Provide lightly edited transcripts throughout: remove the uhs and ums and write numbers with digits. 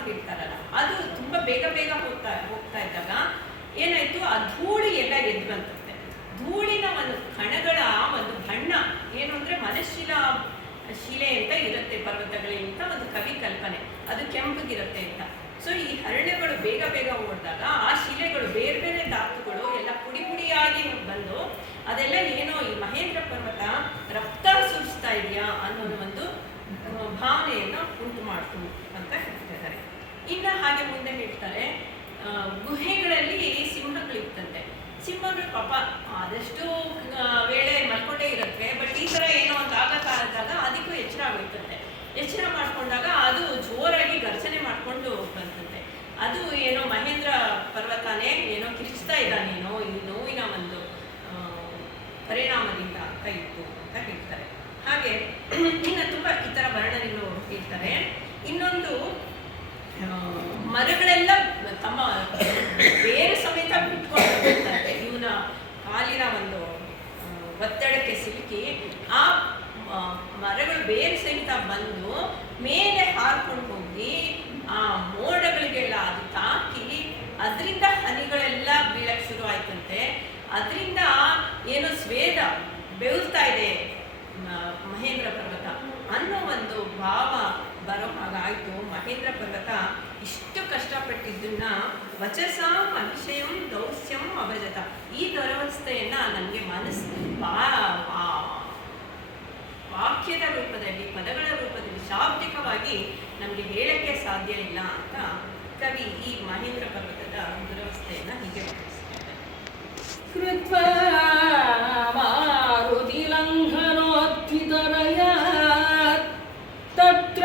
ಅಂತ ಹೇಳ್ತಾರಲ್ಲ, ಅದು ತುಂಬ ಬೇಗ ಬೇಗ ಹೋಗ್ತಾ ಇದ್ದಾಗ ಏನಾಯ್ತು, ಆ ಧೂಳಿ ಎಲ್ಲ ಎದ್ದು ಬಂತಂತೆ. ಧೂಳಿನ ಒಂದು ಕಣಗಳ ಒಂದು ಬಣ್ಣ ಏನು ಅಂದರೆ ಶಿಲೆ ಅಂತ ಇರುತ್ತೆ ಪರ್ವತಗಳಿಗಿಂತ ಒಂದು ಕವಿ ಕಲ್ಪನೆ, ಅದು ಕೆಂಪಗಿರುತ್ತೆ ಅಂತ. ಸೊ ಈ ಹರಳೆಗಳು ಬೇಗ ಬೇಗ ಓಡಿದಾಗ ಆ ಶಿಲೆಗಳು ಬೇರೆ ಬೇರೆ ಧಾತುಗಳು ಎಲ್ಲ ಪುಡಿ ಪುಡಿಯಾಗಿ ಬಂದು ಅದೆಲ್ಲ ಏನೋ ಈ ಮಹೇಂದ್ರ ಪರ್ವತ ರಕ್ತ ಸುರಿಸ್ತಾ ಇದೆಯಾ ಅನ್ನೋ ಒಂದು ಭಾವನೆಯನ್ನು ಉಂಟು ಮಾಡ್ತು ಅಂತ ಹೇಳ್ತಿದ್ದಾರೆ. ಇನ್ನು ಹಾಗೆ ಮುಂದೆ ಹೇಳ್ತಾರೆ, ಗುಹೆಗಳಲ್ಲಿ ಸಿಂಹಗಳಿರ್ತಂತೆ. ಸಿಂಹಗಳು ಪಾಪ ಆದಷ್ಟು ವೇಳೆ ಮಲ್ಕೊಂಡೇ ಇರುತ್ತೆ, ಬಟ್ ಈ ಥರ ಏನೋ ಒಂದು ಆಘಾತ ಆದಾಗ ಅದಕ್ಕೂ ಎಚ್ಚರ ಆಗಿರ್ತಂತೆ. ಎಚ್ಚರ ಮಾಡ್ಕೊಂಡಾಗ ಅದು ಜೋರಾಗಿ ಗರ್ಜನೆ ಮಾಡಿಕೊಂಡು ಬಂತಂತೆ. ಅದು ಏನೋ ಮಹೇಂದ್ರ ಪರ್ವತನೇ ಏನೋ ಕಿರಿಚ್ತಾ ಇದ್ದಾನೇನೋ ಈ ನೋವಿನ ಒಂದು ಪರಿಣಾಮದಿಂದ ಅಂತ ಇತ್ತು ಅಂತ ಹೇಳ್ತಾರೆ. ಹಾಗೆ ಇನ್ನು ತುಂಬ ಈ ಥರ ವರ್ಣನೆಗಳು ಹೇಳ್ತಾರೆ. ಇನ್ನೊಂದು, ಮರಗಳೆಲ್ಲ ತಮ್ಮ ಬೇರೆ ಸಮೇತ ಬಿಟ್ಕೊಂಡು ಹೋಗ್ತಾರೆ. ಇವನ ಕಾಲಿನ ಒಂದು ಒತ್ತಡಕ್ಕೆ ಸಿಲುಕಿ ಆ ಮರಗಳು ಬೇರೆ ಸಹಿತ ಬಂದು ಮೇಲೆ ಹಾರ್ಕೊಂಡು ಹೋಗಿ ಆ ಮೋಡಗಳಿಗೆಲ್ಲ ಅದು ತಾಕಿ ಅದರಿಂದ ಹನಿಗಳೆಲ್ಲ ಬೀಳಕ್ಕೆ ಶುರು ಆಯ್ತಂತೆ. ಅದರಿಂದ ಏನೋ ಸ್ವೇದ ಬೆವರ್ತಾ ಇದೆ ಮಹೇಂದ್ರ ಪರ್ವತ ಅನ್ನೋ ಒಂದು ಭಾವ ಬರೋ ಹಾಗಾಯಿತು. ಮಹೇಂದ್ರ ಪರ್ವತ ಇಷ್ಟು ಕಷ್ಟಪಟ್ಟಿದ್ದನ್ನ ವಚಸಾಂ ಅತಿಶಯಂ ದೌಸ್ಯಂ ಅಭಜತ, ಈ ದುರವಸ್ಥೆಯನ್ನ ನನಗೆ ವಾಕ್ಯದ ರೂಪದಲ್ಲಿ, ಪದಗಳ ರೂಪದಲ್ಲಿ, ಶಾಬ್ದಿಕವಾಗಿ ನಮಗೆ ಹೇಳಕ್ಕೆ ಸಾಧ್ಯ ಇಲ್ಲ ಅಂತ ಕವಿ ಈ ಮಹೇಂದ್ರ ಪರ್ವತದ ದುರವಸ್ಥೆಯನ್ನ ಹೀಗೆ ವರ್ಣಿಸ್ತಾರೆ. ಕೃತ್ವಾ ಮಾರುತಿಲಂಘನೋತ್ಥಿತರಯ ತತ್ರ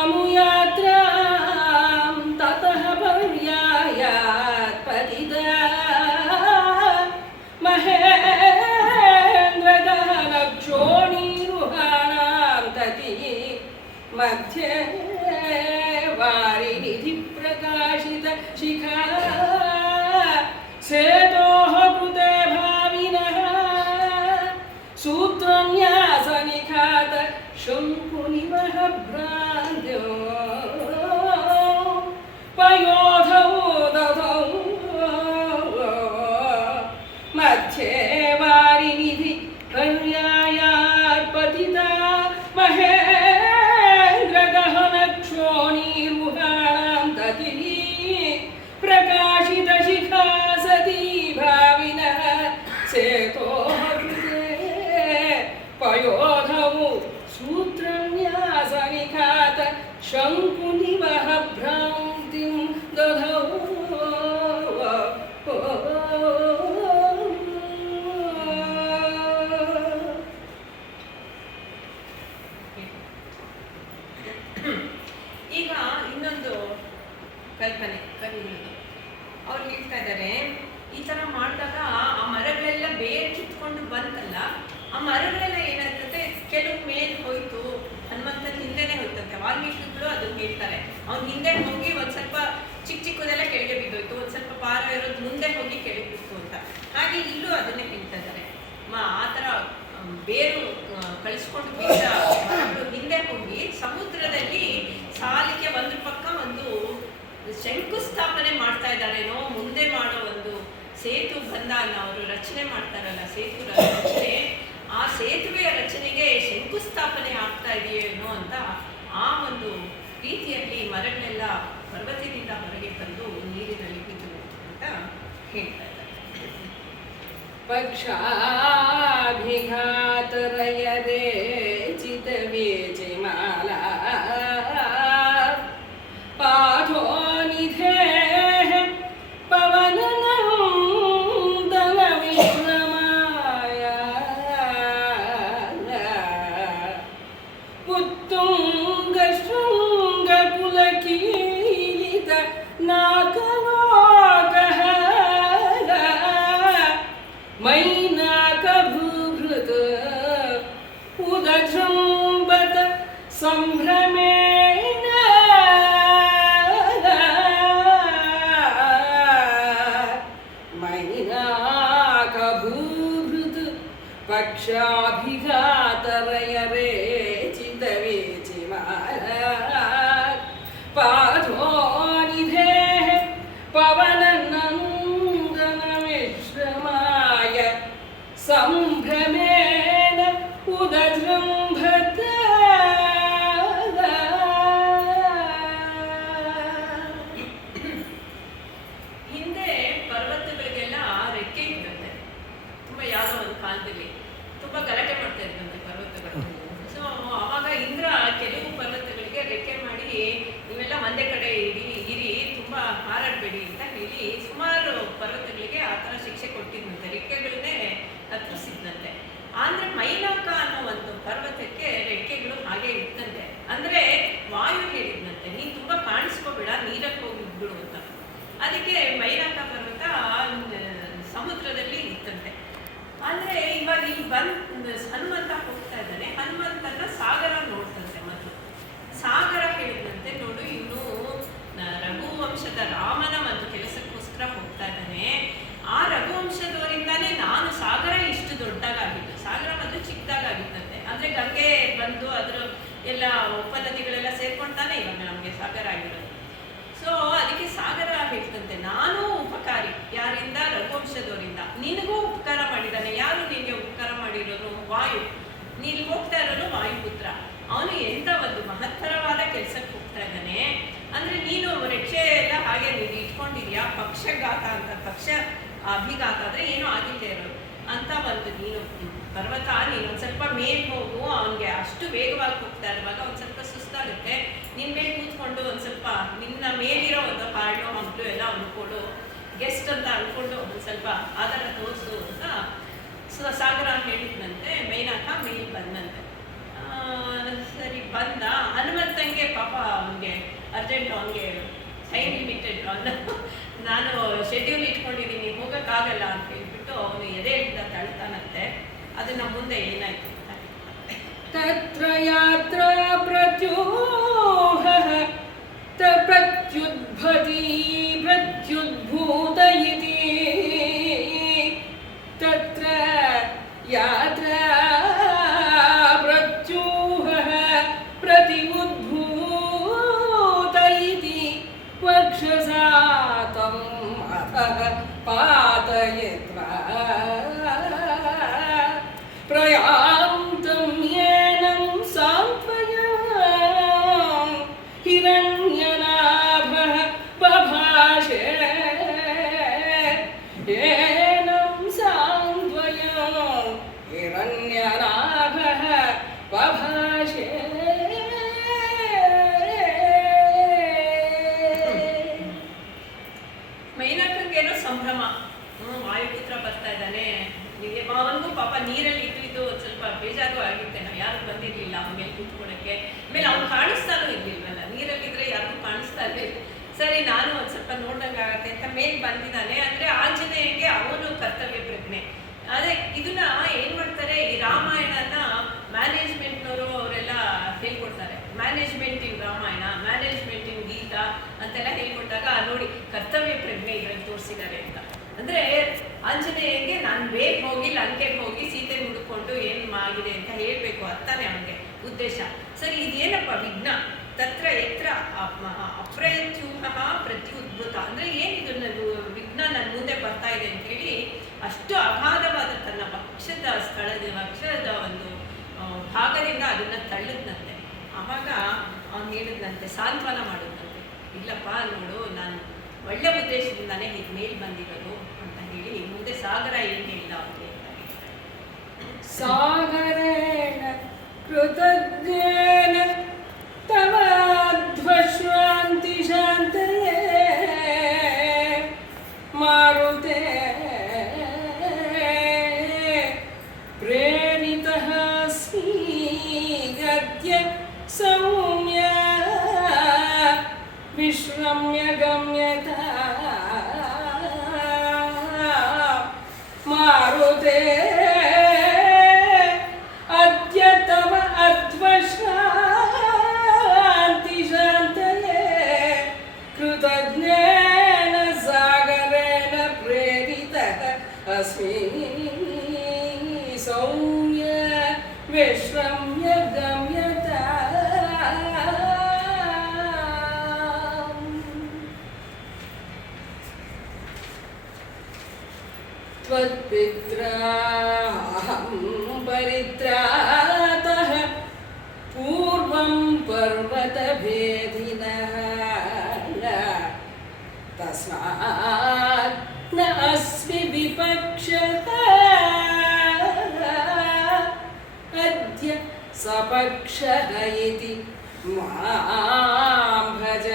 ಅನುಯಾತ್ರಾಂ ತತಃ ಪರ್ಯಾಯಾತ್ ಪತಿತಾ ಮಹೇಂದ್ರಗಹನಕ್ಷೋಣೀರುಹಾಣಾಂ ತತಿ ಮಧ್ಯೆ ವಾರಿನಿಧಿ ಪ್ರಕಾಶಿತ ಶಿಖಾ ಸೇತೋಃ ಕೃತೆ ಭಾವಿನಃ ಸೂತ್ರನ್ಯಾಸನಿಖಾತ ಶಂಕುನಿವಹ ಭ್ರಾಂತ್ಯೋ ಪಯೋಧೌ ದಧೌ ಮಧ್ಯೆ ವಾರಿನಿಧಿ ಪರ್ಯಾಯಾತ್ ಪತಿತಾ ಮಹೇಂದ್ರಗಹನಕ್ಷೋಣೀರುಹಾಣಾಂ ತತಿ ಪ್ರಕಾಶಿತ ಶಿಖಾ ಸತಿ ಭಾವಿನಃ ಸೇತೋಃ ಕೃತೆ ಪಯೋಧೌ ಸೂತ್ರನ್ಯಾಸನಿಖಾತ ಶಂಕುನಿವಹ ಭ್ರಾಂತಿಂ ದಧೌ. ಈಗ ಇನ್ನೊಂದು ಕಲ್ಪನೆ ಕವಿಗಳು ಅವ್ರು ಹೇಳ್ತಾ ಇದ್ದಾರೆ, ಈ ಥರ ಮಾಡಿದಾಗ ಆ ಮರಗಳೆಲ್ಲ ಬೇರೆ ಕಿತ್ಕೊಂಡು ಬಂತಲ್ಲ, ಆ ಮರಗಳೆಲ್ಲ ಏನಾಗ್ತದೆ, ಕೆಲವು ಮೇಲೆ ಹೋಯ್ತು, ಹನುಮಂತನ ಹಿಂದೆನೇ ಹೋಯ್ತಂತೆ. ವಾಲ್ಮೀಕಿಗಳು ಅದನ್ನು ಹೇಳ್ತಾರೆ, ಅವ್ನು ಹಿಂದೆ ಹೋಗಿ ಒಂದು ಸ್ವಲ್ಪ ಚಿಕ್ಕದೆಲ್ಲ ಕೆಳಗೆ ಬಿದ್ದೋಯ್ತು, ಒಂದು ಸ್ವಲ್ಪ ಪಾರ ಇರೋದು ಮುಂದೆ ಹೋಗಿ ಕೆಳಗೆ ಬಿತ್ತು ಅಂತ. ಹಾಗೆ ಇಲ್ಲೂ ಅದನ್ನೇ ಹೇಳ್ತಾ ಇದ್ದಾರೆ. ಆ ಥರ ಬೇರು ಕಳಿಸ್ಕೊಂಡು ಬಿದ್ದ ಮರಗಳು ಹಿಂದೆ ಹೋಗಿ ಸಮುದ್ರದಲ್ಲಿ ಸಾಲಿಗೆ ಒಂದು ಪಕ್ಕ ಒಂದು ಶಂಕುಸ್ಥಾಪನೆ ಮಾಡ್ತಾ ಇದ್ದಾರೇನೋ, ಮುಂದೆ ಮಾಡೋ ಒಂದು ಸೇತು ಬಂದಾಗ ಅವರು ರಚನೆ ಮಾಡ್ತಾರಲ್ಲ, ಸೇತು ರಚನೆ, ಆ ಸೇತುವೆಯ ರಚನೆಗೆ ಶಂಕುಸ್ಥಾಪನೆ ಆಗ್ತಾ ಇದೆಯೇನೋ ಅಂತ ಆ ಒಂದು ರೀತಿಯಲ್ಲಿ ಮರಗಳೆಲ್ಲ ಪರ್ವತದಿಂದ ಹೊರಗೆ ಬಂದು ನೀರಿನಲ್ಲಿ ಬಿದ್ದು ಅಂತ ಹೇಳ್ತಾ ಇದ್ದಾರೆ. ಪಕ್ಷಾಭಿಘಾತರಯದೇ ಚಿತವೇಜೆ ಮಾಲಾ ಪಾಥೋ ನಿಧೇ ಪವನನಂದನ ವಿಶ್ರಮಾಯ ಉತ್ತುಂಗ ಶೃಂಗ ಕುಲಕೀಲಿತ ನಾಕಲೋಕಃ ಮೈನಾಕಭೂಭೃತ ಉದಜೃಂಬತ ಸಂಭ್ರಮೇಣ ಮೈನಾಕಭೂಭೃತ ಪಕ್ಷಾಭಿಘಾತರಯರೇ ಚಿತವೇಚಿ ಮಾಲ ಪಾಥೋ ಸಂಭ್ರಮೇಣ ಉದಜೃಂಭತ ಹಿಂದೆ ಪರ್ವತಗಳಿಗೆಲ್ಲ ರೆಕ್ಕೆ ಇರ್ತದೆ. ತುಂಬ ಯಾವುದೋ ಒಂದು ಕಾಲದಲ್ಲಿ ತುಂಬ ಗಲಾಟೆ ಮಾಡ್ತಾ ಇದ್ದಂತೆ ಪರ್ವತಗಳು. ಸೊ ಅವಾಗ ಇಂದ್ರ ಕೆಲವು ಪರ್ವತಗಳಿಗೆ ರೆಕ್ಕೆ ಮಾಡಿ ನೀವೆಲ್ಲ ಒಂದೇ ಕಡೆ ಇರಿ ತುಂಬ ಹಾರಾಡಬೇಡಿ ಅಂತ ಹೇಳಿ ಸುಮಾರು ಪರ್ವತಗಳಿಗೆ ಆ ಥರ ಶಿಕ್ಷೆ ಕೊಟ್ಟಿದ್ದಂತೆ, ರೆಕ್ಕೆಗಳನ್ನೇ ಕತ್ತರಿಸಿದ್ದಂತೆ. ಆದರೆ ಮೈನಾಕ ಅನ್ನೋ ಒಂದು ಪರ್ವತಕ್ಕೆ ರೆಕ್ಕೆಗಳು ಹಾಗೆ ಇತ್ತಂತೆ. ಅಂದರೆ ವಾಯು ಹೇಳಿದ್ನಂತೆ, ನೀನು ತುಂಬ ಕಾಣಿಸ್ಕೋಬೇಡ, ನೀರಲ್ಲಿ ಹೋಗಿಬಿಡು ಅಂತ. ಅದಕ್ಕೆ ಮೈನಾಕ ಪರ್ವತ ಸಮುದ್ರದಲ್ಲಿ ಇತ್ತಂತೆ. ಅಂದರೆ ಇವಾಗ ಇಲ್ಲಿ ಬಂದು ಹನುಮಂತ ಹೋಗ್ತಾ ಇದ್ದಾನೆ. ಹನುಮಂತನ ಸಾಗರ ನೋಡ್ತಂತೆ. ಮೊದಲು ಸಾಗರ ಹೇಳಿದಂತೆ, ನೋಡು ಇವನು ರಘುವಂಶದ ರಾಮನ ಒಂದು ಕೆಲಸಕ್ಕೋಸ್ಕರ ಹೋಗ್ತಾ ಇದ್ದಾನೆ. ಆ ರಘುವಂಶದವರಿಂದಾನೇ ನಾನು ಸಾಗರ ಇಷ್ಟು ದೊಡ್ಡದಾಗಿತ್ತು. ಸಾಗರ ಮೊದಲು ಚಿಕ್ಕದಾಗಿತ್ತಂತೆ. ಅಂದರೆ ಗಂಗೆ ಬಂದು ಅದರ ಎಲ್ಲ ಉಪನದಿಗಳೆಲ್ಲ ಸೇರ್ಕೊಂತಾನೆ ಇವಾಗ ನಮಗೆ ಸಾಗರ ಆಗಿರೋದು. ಸೊ ಅದಕ್ಕೆ ಸಾಗರ ಹೇಳ್ತಂತೆ, ನಾನು ಉಪಕಾರಿ. ಯಾರಿಂದ? ರಘುವಂಶದವರಿಂದ. ನಿನಗೂ ಉಪಕಾರ ಮಾಡಿದ್ದಾನೆ. ಯಾರು ನಿನಗೆ ಉಪಕಾರ ಮಾಡಿರೋನು? ವಾಯು. ನೀನು ಹೋಗ್ತಾ ಇರೋನು ವಾಯುಪುತ್ರ. ಅವನು ಎಂಥ ಒಂದು ಮಹತ್ತರವಾದ ಕೆಲಸಕ್ಕೆ ಹೋಗ್ತಾ ಇದ್ದಾನೆ. ಅಂದರೆ ನೀನು ರೆಕ್ಕೆ ಎಲ್ಲ ಹಾಗೆ ನೀನು ಇಟ್ಕೊಂಡಿದ್ಯಾ, ಪಕ್ಷಘಾತ ಅಂತ. ಪಕ್ಷ ಅಭಿಘಾತ ಅಂದರೆ ಏನೂ ಆಗಿಲ್ಲದೆ ಇರೋದು ಅಂತ ಒಂದು ನೀನು ಪರ್ವತ. ನೀನು ಒಂದು ಸ್ವಲ್ಪ ಮೇಲೆ ಹೋಗು. ಅವನಿಗೆ ಅಷ್ಟು ವೇಗವಾಗಿ ಹೋಗ್ತಾ ಇರುವಾಗ ಒಂದು ಸ್ವಲ್ಪ ಸುಸ್ತಾಗುತ್ತೆ. ನಿನ್ನ ಮೇಲೆ ಕೂತ್ಕೊಂಡು ಒಂದು ಸ್ವಲ್ಪ ನಿನ್ನ ಮೇಲಿರೋ ಒಂದು ಹಾಡು ಮಕ್ಕಳು ಎಲ್ಲ ಅವನು ಕೊಡು, ಗೆಸ್ಟ್ ಅಂತ ಅಂದ್ಕೊಂಡು ಒಂದು ಸ್ವಲ್ಪ ಆಧಾರ ತೋರಿಸು ಅಂತ ಸಾಗರ ಹೇಳಿದ್ನಂತೆ. ಮೈನಾಕ ಮೇಲೆ ಬಂದಂತೆ. ಸರಿ ಬಂದ. ಹನುಮಂತಂಗೆ ಪಾಪ ಅವನಿಗೆ ಅರ್ಜೆಂಟ್, ಅವನಿಗೆ ಟೈಮ್ ಲಿಮಿಟೆಡ್, ನಾನು ಶೆಡ್ಯೂಲ್ ಇಟ್ಕೊಂಡಿದ್ದೀನಿ, ಹೋಗೋಕ್ಕಾಗಲ್ಲ ಅಂತ ಹೇಳ್ಬಿಟ್ಟು ಅವನು ಎದೆಯಿಂದ ತಳ್ತಾನಂತೆ. ಅದನ್ನ ಮುಂದೆ ಏನಾಯ್ತು? ತತ್ರ ಯಾತ್ರಾ ಪ್ರತ್ಯೂಹಃ ಪ್ರತ್ಯುದ್ಭತಿ ಪ್ರತ್ಯುದ್ಭೂತ ಇತಿ. ತತ್ರ ಯಾತ್ರಾ ಪ್ರತ್ಯೂಹಃ ಪ್ರತಿಉದ್ಭೂತ ಇತಿ ವಕ್ಷಸಾತಂ ಅಧಃ ಪಾತಯತ್ವಾ ಪ್ರಯಾಂತಂ ಏನಂ ಸಾಂತ್ವಯಂ ಹಿರಣ್ಯನಾಭಃ ಬಭಾಷೆ. ಏನಂ ಸಾಂತ್ವಯಂ ಹಿರಣ್ಯನಾಭಃ ಬಭಾಷೆ. ಮೈನಾಕಂಗೇನೋ ಸಂಭ್ರಮ. ವಾಯುಪುತ್ರ ಬರ್ತಾ ಇದ್ದಾನೆ. ಅವನಿಗೂ ಪಾಪ ನೀರಲ್ಲಿ ಇದ್ದು ಒಂದು ಸ್ವಲ್ಪ ಬೇಜಾರು ಆಗಿತ್ತೇನೋ, ಯಾರು ಬಂದಿರಲಿಲ್ಲ ಅವನ ಮೇಲೆ ಕೂತ್ಕೊಳಕ್ಕೆ. ಆಮೇಲೆ ಅವ್ನು ಕಾಣಿಸ್ತಾನೂ ಇರ್ಲಿಲ್ವಲ್ಲ, ನೀರಲ್ಲಿದ್ರೆ ಯಾರಿಗೂ ಕಾಣಿಸ್ತಾ ಇರಲಿಲ್ಲ. ಸರಿ ನಾನು ಒಂದು ಸ್ವಲ್ಪ ನೋಡ್ದಂಗೆ ಆಗತ್ತೆ ಅಂತ ಮೇಲೆ ಬಂದಿದ್ದಾನೆ. ಅಂದರೆ ಆಂಜನೇಯಂಗೆ ಅವನು ಕರ್ತವ್ಯ ಪ್ರಜ್ಞೆ. ಅದೇ ಇದನ್ನ ಏನು ಮಾಡ್ತಾರೆ, ಈ ರಾಮಾಯಣನ ಮ್ಯಾನೇಜ್ಮೆಂಟ್ನವರು ಅವರೆಲ್ಲ ಹೇಳ್ಕೊಡ್ತಾರೆ. ಮ್ಯಾನೇಜ್ಮೆಂಟ್ ಇನ್ ರಾಮಾಯಣ, ಮ್ಯಾನೇಜ್ಮೆಂಟ್ ಇನ್ ಗೀತಾ ಅಂತೆಲ್ಲ ಹೇಳ್ಕೊಟ್ಟಾಗ ನೋಡಿ ಕರ್ತವ್ಯ ಪ್ರಜ್ಞೆ ಇದರಲ್ಲಿ ತೋರಿಸಿದ್ದಾರೆ ಅಂತ. ಅಂದರೆ ಆಂಜನೇಯಂಗೆ ನಾನು ಬೇಗ ಹೋಗಿ ಲಂಕೆಗೆ ಹೋಗಿ ಸೀತೆ ಹುಡುಕೊಂಡು ಏನು ಆಗಿದೆ ಅಂತ ಹೇಳಬೇಕು ಅಂತಾನೆ ಅವನಿಗೆ ಉದ್ದೇಶ. ಸರಿ, ಇದೇನಪ್ಪ ವಿಘ್ನ? ತತ್ರ ಎತ್ರ ಅಪ್ರತ್ಯೂಹ ಪ್ರತ್ಯುದ್ಭುತ ಅಂದರೆ ಏನಿದು? ವಿಘ್ನ ನನ್ನ ಮುಂದೆ ಬರ್ತಾ ಇದೆ ಅಂತೇಳಿ ಅಷ್ಟು ಅಗಾಧವಾದ ತನ್ನ ವಕ್ಷದ ವಕ್ಷದ ಒಂದು ಭಾಗದಿಂದ ಅದನ್ನು ತಳ್ಳಿದ್ನಂತೆ. ಆವಾಗ ಅವನು ಹೇಳಿದ್ನಂತೆ, ಸಾಂತ್ವನ ಮಾಡಿದ್ನಂತೆ. ಇಲ್ಲಪ್ಪ ನೋಡು, ನಾನು ಒಳ್ಳೆ ಉದ್ದೇಶದಿಂದಾನೇ ಹೀಗೆ ಮೇಲೆ ಬಂದಿರೋದು ಅಂತ ಹೇಳಿ ಮುಂದೆ ಸಾಗರ ಏನು ಹೇಳಿಲ್ಲ ಅವನಿಗೆ ಅಂತ ಹೇಳ್ತಾರೆ. ಸಾಗರೇಣ ಕೃತಜ್ಞೇನ ತವ ಧ್ವಶ್ರಾಂತಿ ಶಾಂತಯೇ ಮಾರುತೆ ಪ್ರೇರಿತಃ ಸ್ಮಿ ಗದ್ಯ ಸೌಮ್ಯ ವಿಶ್ರಮ್ಯ ಗಮ್ಯತ ಮಾರುತೆ ಅದ್ಯ ತವ ಅಧ್ವಶಾಂತಿ ಶಾಂತಯೇ ಕೃತಜ್ಞೇನ ಸಾಗರೇಣ ಪ್ರೇರಿತಃ ಅಸ್ಮಿ ಸೌಮ್ಯ ವಿಶ್ರಮ್ಯ ಗಮ್ಯತ. ತ್ವತ್ಪಿತ್ರಾ सपक्षः इति मां भज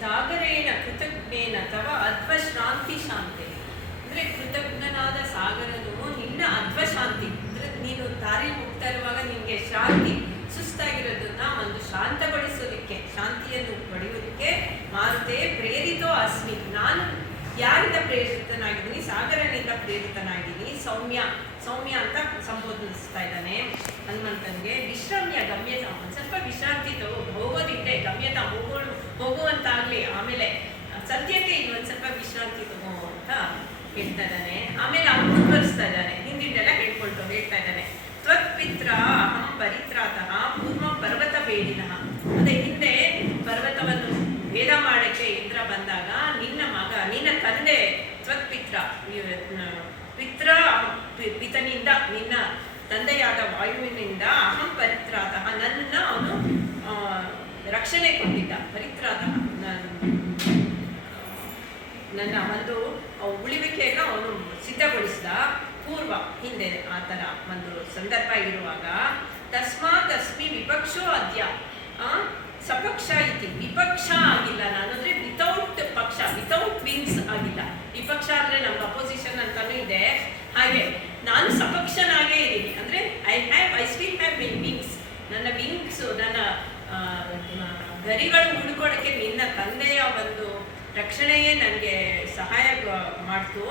ಸಾಗರೇಣ ಕೃತಜ್ಞೇನ ತವ ಅಧ್ವಶ್ರಾಂತಿ ಶಾಂತಿ. ಅಂದ್ರೆ ಕೃತಜ್ಞನಾದ ಸಾಗರನು ನಿನ್ನ ಅಧ್ವಶಾಂತಿ ಅಂದ್ರೆ ನೀನು ದಾರಿ ಹೋಗ್ತಾ ಇರುವಾಗ ನಿನ್ಗೆ ಶಾಂತಿ ಸುಸ್ತಾಗಿರೋದನ್ನ ಒಂದು ಶಾಂತಗೊಳಿಸೋದಕ್ಕೆ, ಶಾಂತಿಯನ್ನು ಪಡೆಯೋದಕ್ಕೆ ಮಾರುತೆ ಪ್ರೇರಿತೋ ಅಸ್ಮಿ. ನಾನು ಯಾರಿಂದ ಪ್ರೇರಿತನಾಗಿದ್ದೀನಿ? ಸಾಗರನಿಂದ ಪ್ರೇರಿತನಾಗಿದ್ದೀನಿ. ಸೌಮ್ಯ ಸೌಮ್ಯ ಅಂತ ಸಂಬೋಧಿಸ್ತಾ ಇದ್ದಾನೆ ಹನುಮಂತನಿಗೆ. ವಿಶ್ರಮ್ಯ ಗಮ್ಯತ, ಒಂದು ಸ್ವಲ್ಪ ವಿಶ್ರಾಂತಿ ತಗೋ, ಹೋಗೋದಿದ್ದೆ ಗಮ್ಯತ ಹೋಗುವಂತಾಗ್ಲಿ, ಆಮೇಲೆ ಸದ್ಯಕ್ಕೆ ಇನ್ನೊಂದು ಸ್ವಲ್ಪ ವಿಶ್ರಾಂತಿ ತಗೋ ಅಂತ ಹೇಳ್ತಾ ಇದ್ದಾನೆ. ಆಮೇಲೆ ಅವನು ಮುಂದುವರಿಸ್ತಾ ಇದ್ದಾನೆ, ಹಿಂದಿಂದೆಲ್ಲ ಹೇಳ್ತಾ ಇದ್ದಾನೆ. ತ್ವತ್ಪಿತ್ರ ಅಹಂ ಪರಿತ್ರಾತಃ ಪೂರ್ವ ಪರ್ವತ ಬೇಡಿನಃ. ಅದೇ ಹಿಂದೆ ಪರ್ವತವನ್ನು ಭೇದ ಮಾಡಕ್ಕೆ ಇಂದ್ರ ಬಂದಾಗ ನಿನ್ನ ಮಗ, ನಿನ್ನ ತಂದೆ ತ್ವತ್ಪಿತ್ರ ಪಿತ್ರ ಪಿತನಿಂದ, ನಿನ್ನ ತಂದೆಯಾದ ವಾಯುವಿನಿಂದ ಅಹಂ ಪರಿತ್ರಾತಃ, ನನ್ನ ಅವನು ರಕ್ಷಣೆ ಕೊಟ್ಟಿದ್ದ. ಪರಿತ್ರಾತಃ ನನ್ನ ಒಂದು ಉಳಿವಿಕೆಯನ್ನು ಅವನು ಸಿದ್ಧಗೊಳಿಸಿದ. ಪೂರ್ವ ಹಿಂದೆ ಆ ಥರ ಒಂದು ಸಂದರ್ಭ ಇರುವಾಗ ತಸ್ಮಾತ್ ಅಸ್ಮಿ ವಿಪಕ್ಷೋ ಅದ್ಯ ಸಪಕ್ಷ ಇತಿ. ವಿಪಕ್ಷ ಆಗಿಲ್ಲ ನಾನು, ಅಂದರೆ ವಿತೌಟ್ ಪಕ್ಷ, ವಿತೌಟ್ ವಿಂಗ್ಸ್ ಆಗಿಲ್ಲ. ವಿಪಕ್ಷ ಅಂದರೆ ನಮ್ಗೆ ಅಪೋಸಿಷನ್ ಅಂತಾನೂ ಇದೆ, ಹಾಗೆ ನಾನು ಸಪಕ್ಷನಾಗೇ ಇದ್ದೀನಿ. ಅಂದರೆ I still have my wings. ನನ್ನ ವಿಂಗ್ಸು, ನನ್ನ ಗರಿಗಳು ಹುಡ್ಕೊಳ್ಳೋಕ್ಕೆ ನಿನ್ನ ತಂದೆಯ ಒಂದು ರಕ್ಷಣೆಯೇ ನನಗೆ ಸಹಾಯ ಮಾಡ್ತು.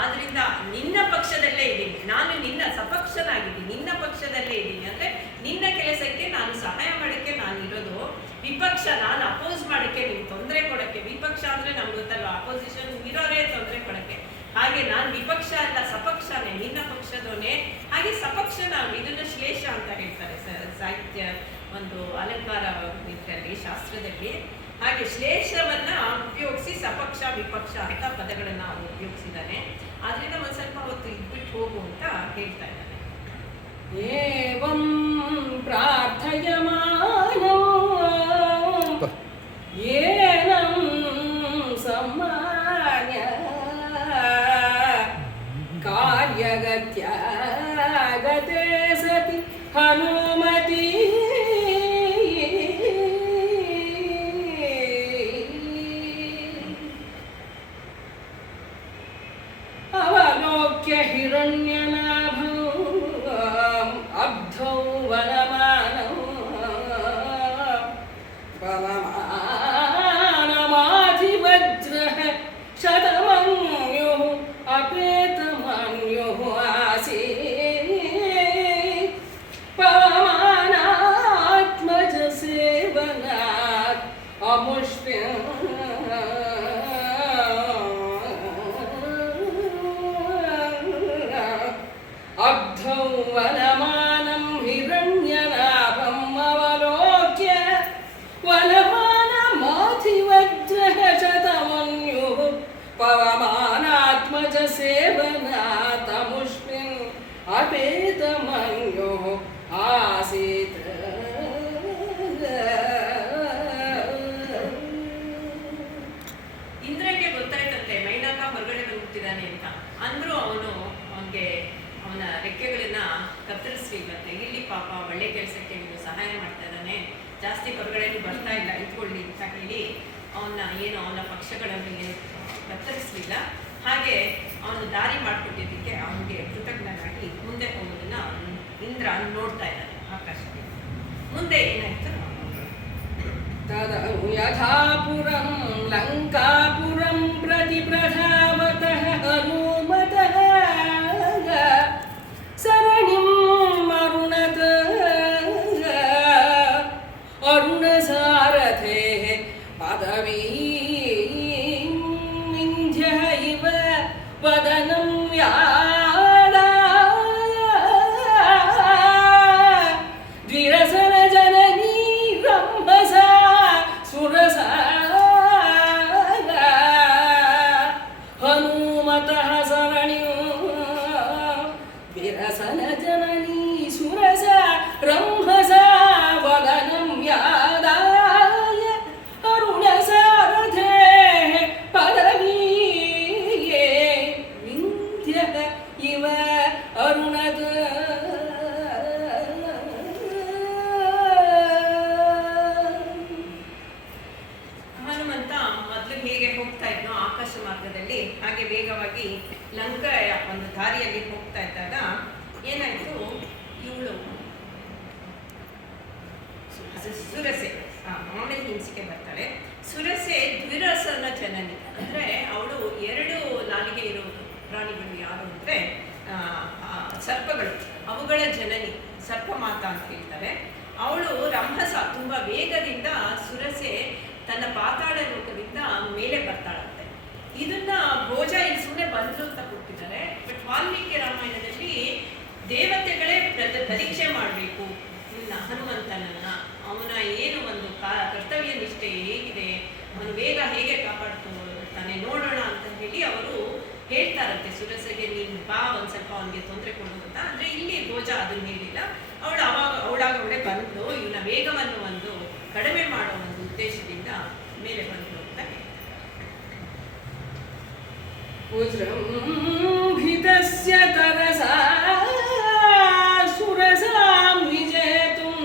ಆದ್ರಿಂದ ನಿನ್ನ ಪಕ್ಷದಲ್ಲೇ ಇದ್ದೀನಿ ನಾನು, ನಿನ್ನ ಸಪಕ್ಷನಾಗಿದ್ದೀನಿ, ನಿನ್ನ ಪಕ್ಷದಲ್ಲೇ ಇದ್ದೀನಿ. ಅಂದರೆ ನಿನ್ನ ಕೆಲಸಕ್ಕೆ ನಾನು ಸಹಾಯ ಮಾಡೋಕ್ಕೆ ನಾನು ಇರೋದು. ವಿಪಕ್ಷ ನಾನು ಅಪೋಸ್ ಮಾಡೋಕ್ಕೆ, ನೀವು ತೊಂದರೆ ಕೊಡೋಕ್ಕೆ. ವಿಪಕ್ಷ ಅಂದರೆ ನಮ್ಗೆ ಗೊತ್ತಲ್ವ, ಅಪೋಸಿಷನ್ ಇರೋರೇ ತೊಂದರೆ ಕೊಡೋಕ್ಕೆ. ಹಾಗೆ ನಾನು ವಿಪಕ್ಷ ಅಲ್ಲ, ಸಪಕ್ಷನೇ, ನಿನ್ನ ಪಕ್ಷದವನೇ. ಹಾಗೆ ಸಪಕ್ಷನಾಗಿ, ಇದನ್ನು ಶ್ಲೇಷ ಅಂತ ಹೇಳ್ತಾರೆ ಸಾಹಿತ್ಯ ಒಂದು ಅಲಂಕಾರ ಇದರಲ್ಲಿ, ಶಾಸ್ತ್ರದಲ್ಲಿ. ಹಾಗೆ ಶ್ಲೇಷವನ್ನ ಉಪಯೋಗಿಸಿ ಸಪಕ್ಷ ವಿಪಕ್ಷ ಅಂತ ಪದಗಳನ್ನ ಉಪಯೋಗಿಸಿದ್ದಾನೆ. ಆದ್ರಿಂದ ಒಂದ್ ಸ್ವಲ್ಪ ಹೊತ್ತು ಇದ್ಬಿಟ್ಟು ಹೋಗು ಅಂತ ಹೇಳ್ತಾ ಇದ್ದಾನೆ. ಏವಂ ಪ್ರಾರ್ಥಯಮಾನೋ ಏನಂ ಸಮ್ಮಾನ್ಯ ಕಾರ್ಯಗತ್ಯ ಗತೆ ಸತಿ ಹನುಮತಿ ಅವಲೋಕ್ಯ ಹಿರಣ್ಯನಾಭಂ ಅಬ್ಧೌ ವನಮಾನಂ ಪವಮಾನಮಾಧಿವಜ್ರಃ ಶತಮನ್ಯುಃ ಅಪೇತಮನ್ಯುಃ ಆಸೀತ್ ಪವಮಾನಾತ್ಮಜ ಸೇವನಾತ್ ಅಮುಷ್ಟ್ಯಂ ಅಬ್ಧೌ ವನಮಾನಂ ಹಿರಣ್ಯನಾಭಂ ಅವಲೋಕ್ಯ ವನಮಾನಮಾಧಿವಜ್ರಃ ಶತಮನ್ಯುಃ ಪವಮಾನಾತ್ಮಜ ಸೇವನಾತ್ ಅಮುಷ್ಮಿನ್ ಅಪೇತಮನ್ಯುಃ ಆಸೀತ್. ಇಂದ್ರನಿಗೆ ಗೊತ್ತಾಯ್ತಂತೆ ಮೈನಾಕ ಹೊರಗಡೆ ಬಂದ್ಬಿಟ್ಟಿದ್ದಾನೆ ಅಂತ. ಅಂದ್ರೂ ಅವನಿಗೆ ಅವನ ರೆಕ್ಕೆಗಳನ್ನ ಕತ್ತರಿಸ್ಲಿಲ್ಲಂತೆ. ಇಲ್ಲಿ ಪಾಪ ಒಳ್ಳೆ ಕೆಲಸಕ್ಕೆ ನೀವು ಸಹಾಯ ಮಾಡ್ತಾ ಇದ್ದಾನೆ, ಜಾಸ್ತಿ ಹೊರಗಡೆ ಬರ್ತಾ ಇಲ್ಲ, ಇಟ್ಕೊಳ್ಳಿ ಅಂತ ಹೇಳಿ ಅವನ ಪಕ್ಷಗಳನ್ನು ಏನು ಕತ್ತರಿಸಲಿಲ್ಲ. ಹಾಗೆ ಅವನು ದಾರಿ ಮಾಡಿಕೊಟ್ಟಿದ್ದಕ್ಕೆ ಅವನಿಗೆ ಕೃತಜ್ಞನಾಗಿ ಮುಂದೆ ಹೋಗೋದನ್ನ ಇಂದ್ರ ನೋಡ್ತಾ ಇದ್ದಾನೆ ಆಕಾಶದಲ್ಲಿ. ಮುಂದೆ ಏನಾಯ್ತು? ತದನು ಯಥಾಪುರಂ ಲಂಕಾಪುರಂ ಪ್ರತಿ ಪ್ರಧಾವತಃ ಹನುಮತಃ ಸರಣಿಂ ಅರುಣತ ಅರುಣಸಾರಥೇಃ ಪದವೀಂ ವಿಂಧ್ಯ ಇವ ವದನಂ ವ್ಯಾದಾಯ ದ್ವಿರಸನ ಜನನೀ ರಂಭಸಾ ಸುರಸಾ ಹನುಮತಃ ಸರಣಿಂ ವಿರಸನ ಜನನೀ ಸುರಸಾ ರಂಭಸಾ ವದನಂ ವ್ಯಾದಾಯ ಅರುಣಸಾರಥೇಃ ಪದವೀಯೇ ಹೋಗ್ತಾ ಇದ್ನೋ ಆಕಾಶ ಮಾರ್ಗದಲ್ಲಿ, ಹಾಗೆ ವೇಗವಾಗಿ ಲಂಕೆಯ ಒಂದು ದಾರಿಯಲ್ಲಿ ಹೋಗ್ತಾ ಇದ್ದಾಗ ಏನಾಯ್ತು, ಇವಳು ಸುರಸೆ ಆಮೇಲೆ ಹಿಂಸಿಕೆ ಬರ್ತಾಳೆ. ಸುರಸೆ ದ್ವಿರಸನ ಜನನಿ, ಅಂದರೆ ಅವಳು 2 ನಾಲಿಗೆ ಇರೋ ಪ್ರಾಣಿಗಳು ಯಾರು ಅಂದರೆ ಸರ್ಪಗಳು, ಅವುಗಳ ಜನನಿ, ಸರ್ಪ ಮಾತಾ ಅಂತ ಹೇಳ್ತಾರೆ. ಅವಳು ರಂಭಸ, ತುಂಬ ವೇಗದಿಂದ ಸುರಸೆ ತನ್ನ ಪಾತಾಳ ಲೋಕದಿಂದ ಮೇಲೆ ಬರ್ತಾಳಂತೆ. ಇದನ್ನ ಭೋಜ ಇಲ್ಲಿ ಸುಮ್ಮನೆ ಬಂದ್ರು ಅಂತ ಕೊಟ್ಟಿದ್ದಾರೆ. ಬಟ್ ವಾಲ್ಮೀಕಿ ರಾಮಾಯಣದಲ್ಲಿ ದೇವತೆಗಳೇ ಪರೀಕ್ಷೆ ಮಾಡಬೇಕು ಹನುಮಂತನನ್ನ, ಅವನ ಏನು ಒಂದು ಕರ್ತವ್ಯ ನಿಷ್ಠೆ ಹೇಗಿದೆ, ಅವನು ವೇಗ ಹೇಗೆ ಕಾಪಾಡ್ತಾನೆ ನೋಡೋಣ ಅಂತ ಹೇಳಿ ಅವರು ಹೇಳ್ತಾರಂತೆ ಸುರಸೆಗೆ, ನೀನು ಬಾ ಒಂದು ಸ್ವಲ್ಪ ಅವನಿಗೆ ತೊಂದರೆ ಕೊಡು ಅಂತ. ಅಂದರೆ ಇಲ್ಲಿ ಭೋಜ ಅದನ್ನ ಹೇಳಿಲ್ಲ, ಅವಳಾಗವಳೆ ಬಂದು ಇವನ ವೇಗವನ್ನು ಒಂದು ಕಡಿಮೆ ಮಾಡೋ ಒಂದು ಉದ್ದೇಶದಿಂದ ಮೇಲೆ ಬಂದು ಅಂತ ಉಜೃಂಭಿತಸ್ಯ ತರಸಾ ಸುರಸಾಂ ವಿಜೇತುಂ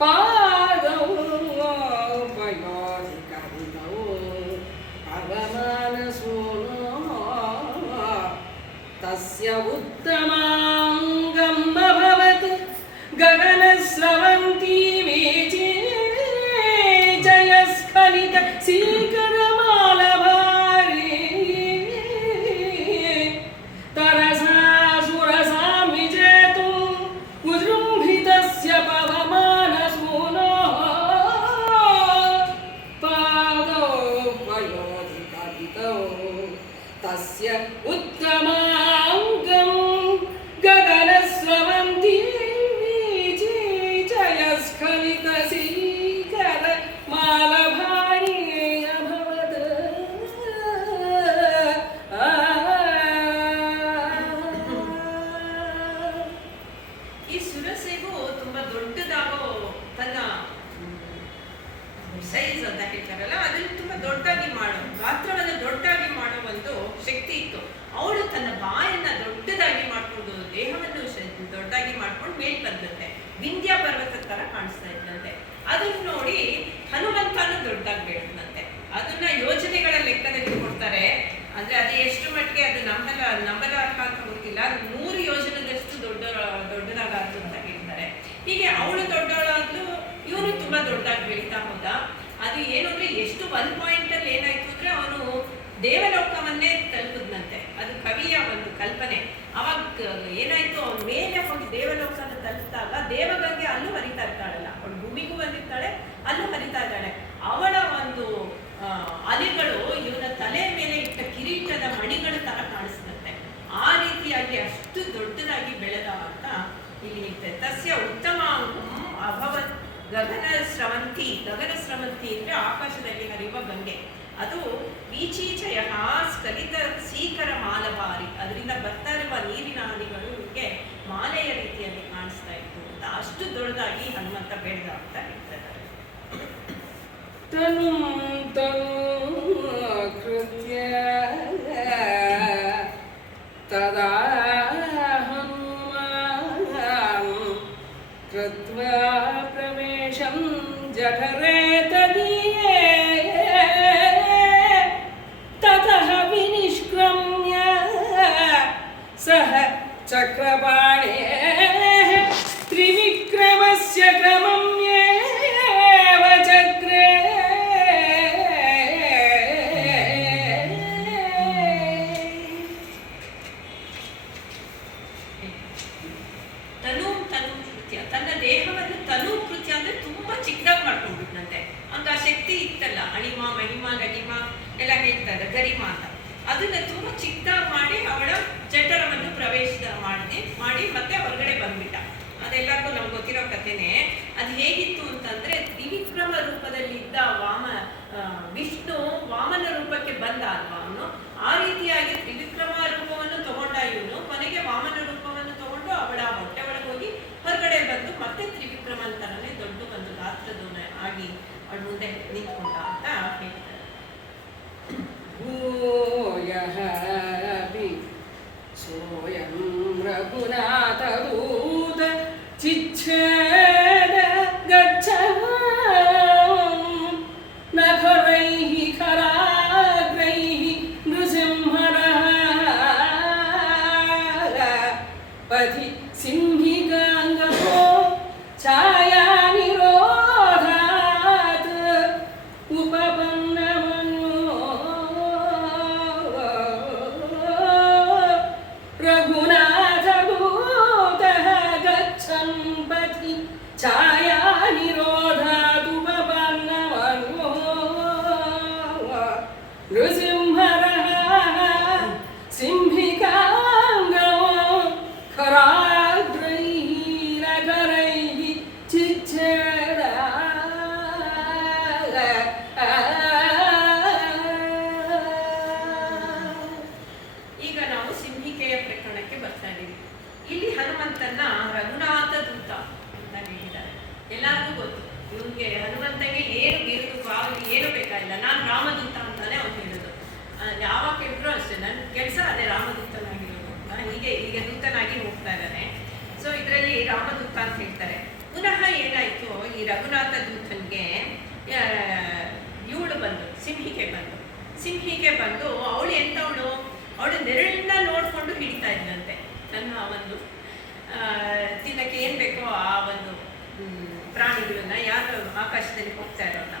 ಪಾದೌ ಪಯೋಧಿಕರಿತೌ ಅವಮಾನಸೂನೋ ತಸ್ಯ ಉತ್ತಮಾಂಗಂ ಅಭವತ್ ಗಗನಸ್ರವಂತಿ ವೀಚಿ ಜಯಸ್ಖಲಿತ ಸೀಕರಮಾಲಭಾರಿ ತರಸಾ ಸುರಸಾಂ ವಿಜೇತುಂ ಉಜೃಂಭಿತಸ್ಯ ಪವಮಾನಸೂನೋ ಪಾದೌ ಪಯೋಧಿಕರಿತೌ ತಸ್ಯ ಉತ್ತಮಾಂಗಂ ಗಗನಸ್ರವಂತಿ ವೀಚಿ ಜಯಸ್ಖಲಿತ ಸೀಕರ ಮಾಲಭಾರಿ ಅಭವತ್. ಈ ಸುರಸೆಗೂ ತುಂಬಾ ದೊಡ್ಡದಾಗೋ ತನ್ನ ಸೈಜ್ ಅಂತ ಹೇಳ್ತಾರಲ್ಲ, ಅದನ್ನು ತುಂಬಾ ದೊಡ್ಡದಾಗಿ ಮಾಡೋ, ಗಾತ್ರವನ್ನು ದೊಡ್ಡದಾಗಿ ಮಾಡೋ ಒಂದು ಶಕ್ತಿ ಇತ್ತು. ಅವಳು ತನ್ನ ಬಾಯನ್ನ ದೊಡ್ಡದಾಗಿ ಮಾಡ್ಕೊಂಡು ದೇಹವನ್ನು ದೊಡ್ಡದಾಗಿ ಮಾಡ್ಕೊಂಡು ಮೇಲ್ ಬಂದಂತೆ, ವಿಂಧ್ಯ ಪರ್ವತ ತರ ಕಾಣಿಸ್ತಾ ಇದ್ದಂತೆ. ಅದನ್ನ ನೋಡಿ ಹನುಮಂತನು ದೊಡ್ಡದಾಗಿ ಬೆಳೆದಂತೆ. ಅದನ್ನ ಯೋಜನೆಗಳ ಲೆಕ್ಕದಲ್ಲಿ ಕೊಡ್ತಾರೆ. ಅಂದ್ರೆ ಅದು ಎಷ್ಟು ಮಟ್ಟಿಗೆ ಅದು ನಂಬಲಾರ್ಹ ಅಂತ ಗೊತ್ತಿಲ್ಲ, 100 ಯೋಜನೆದಷ್ಟು ದೊಡ್ಡದಾಗಾದ್ರು ಅಂತ ಹೇಳ್ತಾರೆ. ಹೀಗೆ ಅವಳು ದೊಡ್ಡವಳಾದ್ಲು, ಇವನು ತುಂಬಾ ದೊಡ್ಡದಾಗಿ ಬೆಳೀತಾ ಹೋದ. ಅದು ಏನು ಅಂದ್ರೆ ಎಷ್ಟು 1 ಪಾಯಿಂಟ್ ಅಲ್ಲಿ ಏನಾಯ್ತು ಅಂದ್ರೆ ಅವನು ದೇವಲೋಕವನ್ನೇ ತಲುಪಿದ್ನಂತೆ. ಅದು ಕವಿಯ ಒಂದು ಕಲ್ಪನೆ. ಅವಾಗ ಏನಾಯ್ತು, ಅವನ ಮೇಲೆ ಹೋಗಿ ದೇವಲೋಕನ ತಲುಪಿದಾಗ ದೇವಗಂಗೆ ಅಲ್ಲೂ ಹರಿತಾ ಇರ್ತಾಳಲ್ಲ, ಅವಳು ಭೂಮಿಗೂ ಬಂದಿರ್ತಾಳೆ, ಅಲ್ಲೂ ಹರಿತಾ ಇದ್ದಾಳೆ. ಅವಳ ಒಂದು ಅಲೆಗಳು ಇವನ ತಲೆ ಮೇಲೆ ಇಟ್ಟ ಕಿರೀಟದ ಮಣಿಗಳ ತರ ಕಾಣಿಸ್ತಂತೆ. ಆ ರೀತಿಯಾಗಿ ಅಷ್ಟು ದೊಡ್ಡದಾಗಿ ಬೆಳೆದ ಅಂತ ಇಲ್ಲಿ ಹೇಳ್ತಾರೆ. ತಸ್ಯ ಉತ್ತಮ ಅಭವತ್ ಗಗನ ಸ್ರವಂತಿ. ಗಗನ ಸ್ರವಂತಿ ಅಂದ್ರೆ ಆಕಾಶದಲ್ಲಿ ಹರಿಯುವ ಗಂಗೆ. ಅದು ವೀಚೀಚಯ ಸ್ಖಲಿತ ಸೀಕರ ಮಾಲಭಾರಿ, ಅದರಿಂದ ಬರ್ತಾ ಇರುವ ನೀರಿನ ಹನಿಗಳು ಇವರಿಗೆ ಮಾಲೆಯ ರೀತಿಯಲ್ಲಿ ಕಾಣಿಸ್ತಾ ಇತ್ತು ಅಂತ. ಅಷ್ಟು ದೊಡ್ಡದಾಗಿ ಹನುಮಂತ ಬೆಳೆದ ಅಂತ ಹೇಳ್ತಾ ಇದ್ದಾರೆ. ತನು ತನು ಕೃತ್ಯ ತದಾ ಹನುಮಾನ್ ಕೃತ್ವಾ ಪ್ರವೇಶಂ ಜಠರೇ ತದೀಯೇ ತತಃ ವಿನಿಷ್ಕ್ರಮ್ಯ ಸಹ ಚಕ್ರಪಾಣೇ ತ್ರಿವಿಕ್ರಮಸ್ಯ ಕ್ರಮಂ ಏವ ಚಕ್ರೇ. ತನೂಕೃತ್ಯ, ತನ್ನ ದೇಹವನ್ನು ತನೂಕೃತ್ಯ ಅಂದ್ರೆ ತುಂಬಾ ಚಿಕ್ಕದಾಗಿ ಮಾಡ್ಕೊಂಡ್ಬಿಟ್ನಂತೆ. ಹಂಗ ಆ ಶಕ್ತಿ ಇತ್ತಲ್ಲ, ಅಣಿಮ ಮಹಿಮ ಗರಿಮ ಎಲ್ಲ ಹೇಳ್ತಾರೆ, ಗರಿಮ ಅಂತ. ಅದನ್ನ ತುಂಬಾ ಚಿಕ್ಕದಾಗಿ ಮಾಡಿ ಅವಳ ಜಠರವನ್ನು ಪ್ರವೇಶ ಮಾಡಿ ಮತ್ತೆ ಹೊರಗಡೆ ಬಂದ್ಬಿಟ್ಟ. ಅದೆಲ್ಲರಿಗೂ ನಮ್ಗೆ ಗೊತ್ತಿರೋ ಕಥೆನೆ. ಅದು ಹೇಗಿತ್ತು ಅಂತಂದ್ರೆ, ತ್ರಿವಿಕ್ರಮ ರೂಪದಲ್ಲಿ ಇದ್ದ ವಿಷ್ಣು ವಾಮನ ರೂಪಕ್ಕೆ ಬಂದ ಅಲ್ವಾ ಅವನು. ಆ ರೀತಿಯಾಗಿ ತ್ರಿವಿಕ್ರಮ ರೂಪವನ್ನು ತಗೊಂಡ ಇವನು. ಕೊನೆಗೆ ವಾಮನ ರೂಪವನ್ನು ತಗೊಂಡು ಅವಳ ಹೊಟ್ಟೆ ಒಳಗೆ ಹೋಗಿ ಹೊರಗಡೆ ಬಂದು ಮತ್ತೆ ತ್ರಿವಿಕ್ರಮನ್ ತರನೇ ದೊಡ್ಡ ಒಂದು ಗಾತ್ರದವನ ಆಗಿ ಅವಳ ಮುಂದೆ ನಿಂತ್ಕೊಂಡ ಅಂತ ಹೇಳ್ತಾರೆ. ಭೂಯಃ ಸೋಯಂ ರಘುನಾಥದೂತ ಚಿಚ್ಛೇದ ಗಚ್ಚ ನಖರೈಃ ಸೊ ಇದರಲ್ಲಿ ರಾಮದೂತ ಅಂತ ಹೇಳ್ತಾರೆ. ಪುನಃ ಏನಾಯ್ತು, ಈ ರಘುನಾಥ ದೂತನ್ಗೆ ಇವಳು ಬಂದು ಸಿಂಹಿಗೆ ಬಂದು ಅವಳು ಎಂತವಳು, ಅವಳು ನೆರಳನ್ನ ನೋಡ್ಕೊಂಡು ಹಿಡಿತಾ ಇದ್ದಂತೆ ನನ್ನ ಒಂದು ತಿನ್ನಕ್ಕೆ ಏನ್ ಬೇಕೋ ಆ ಒಂದು ಪ್ರಾಣಿಗಳನ್ನ, ಯಾರು ಆಕಾಶದಲ್ಲಿ ಹೋಗ್ತಾ ಇರೋಲ್ಲ.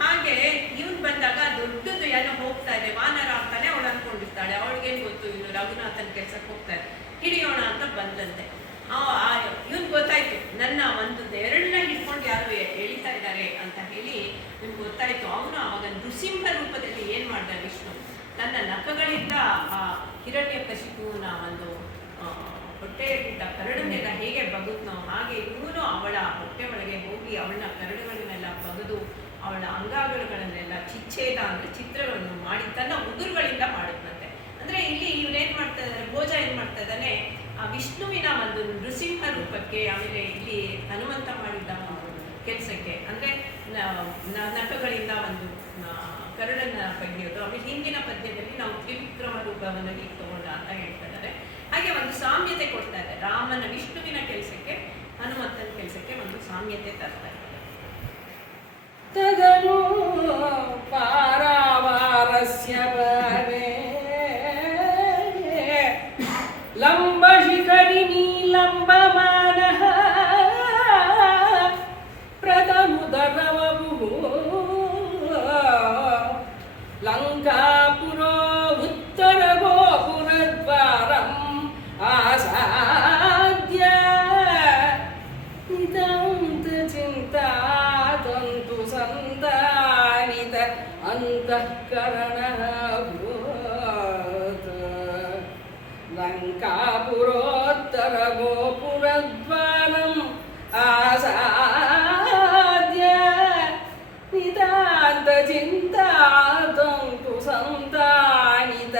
ಹಾಗೆ ಇವನ್ ಬಂದಾಗ ದೊಡ್ಡದು ಏನೋ ಹೋಗ್ತಾ ಇದೆ, ವಾನರ ಅಂತಾನೆ ಅವಳು ಅನ್ಕೊಂಡಿರ್ತಾಳೆ. ಅವಳಿಗೇನ್ ಗೊತ್ತು ಇವನು ರಘುನಾಥನ್ ಕೆಲ್ಸಕ್ಕೆ ಹೋಗ್ತಾರೆ, ಹಿಡಿಯೋಣ ಅಂತ ಬಂದಂತೆ. ಇವನ್ ಗೊತ್ತಾಯ್ತು ನನ್ನ ಒಂದು ನೆರಳನ್ನ ಹಿಡ್ಕೊಂಡು ಯಾರು ಎಳಿತಾ ಇದ್ದಾರೆ ಅಂತ ಹೇಳಿ ಇವ್ನ್ ಗೊತ್ತಾಯ್ತು. ಅವನು ಅವಾಗ ನೃಸಿಂಹ ರೂಪದಲ್ಲಿ ಏನ್ ಮಾಡ್ದ ವಿಷ್ಣು, ತನ್ನ ನಖಗಳಿಂದ ಆ ಹಿರಣ್ಯಕಶಿಪುವಿನ ಒಂದು ಹೊಟ್ಟೆಯಲ್ಲಿದ್ದ ಕರಡನ್ನೆಲ್ಲ ಹೇಗೆ ಬಗುದ್ನೋ ಹಾಗೆ ಇವನು ಅವಳ ಹೊಟ್ಟೆ ಒಳಗೆ ಹೋಗಿ ಅವಳ ಕರಡುಗಳನ್ನೆಲ್ಲ ಬಗೆದು ಅವಳ ಅಂಗಾಂಗಗಳನ್ನೆಲ್ಲ ಚಿಚ್ಛೇದ ಅಂದ್ರೆ ಚಿತ್ರವನ್ನು ಮಾಡಿ ತನ್ನ ಉಗುರುಗಳಿಂದ ಮಾಡಿದ್ನಂತೆ. ಅಂದ್ರೆ ಇಲ್ಲಿ ಇವನೇನ್ ಮಾಡ್ತಾ ಇದ್ದಾರೆ, ಭೋಜ ಏನ್ ಮಾಡ್ತಾ ಇದ್ದಾನೆ, ಆ ವಿಷ್ಣುವಿನ ಒಂದು ನೃಸಿಂಹ ರೂಪಕ್ಕೆ, ಆಮೇಲೆ ಇಲ್ಲಿ ಹನುಮಂತ ಮಾಡಿದ್ದ ಕೆಲಸಕ್ಕೆ, ಅಂದ್ರೆ ನಖಗಳಿಂದ ಒಂದು ಕರಡನ್ನ ಬಗೆಯೋದು. ಆಮೇಲೆ ಹಿಂದಿನ ಪದ್ಯದಲ್ಲಿ ನಾವು ತ್ರಿವಿಕ್ರಮ ರೂಪವನ್ನು ಹೀಗೆ ತಗೊಂಡ ಅಂತ ಹೇಳ್ತಾ ಇದ್ದಾರೆ. ಹಾಗೆ ಒಂದು ಸಾಮ್ಯತೆ ಕೊಡ್ತಾ ಇದೆ, ರಾಮನ ವಿಷ್ಣುವಿನ ಕೆಲಸಕ್ಕೆ ಹನುಮಂತನ ಕೆಲಸಕ್ಕೆ ಒಂದು ಸಾಮ್ಯತೆ ತರ್ತಾ ಇದ್ದಾರೆ. ತದನು ಪಾರಾವಾರಸ್ಯ ಭವೆ ಲಂಬ ಶಿಖರಿಣಿ ಲಂಬಮಾನಃ ಪ್ರತನುದರವಭುಃ ಲಂಕಾಪುರೋ ಉತ್ತರ ಗೋಪುರದ್ವಾರಂ ಆಸಾದ್ಯ ನಿತಾಂತ ಚಿಂತಾತಂತು ಸಂದಾನಿತ ಅಂತಃಕರಣಃ ಭೂತ್ ಲಂಕಾಪುರೋತ್ತರ ಗೋಪುರದ್ವಾರಂ ಆಸಾದ್ಯ ನಿತಾಂತ ಚಿಂತಾತಂತು ಸಂದಾನಿತ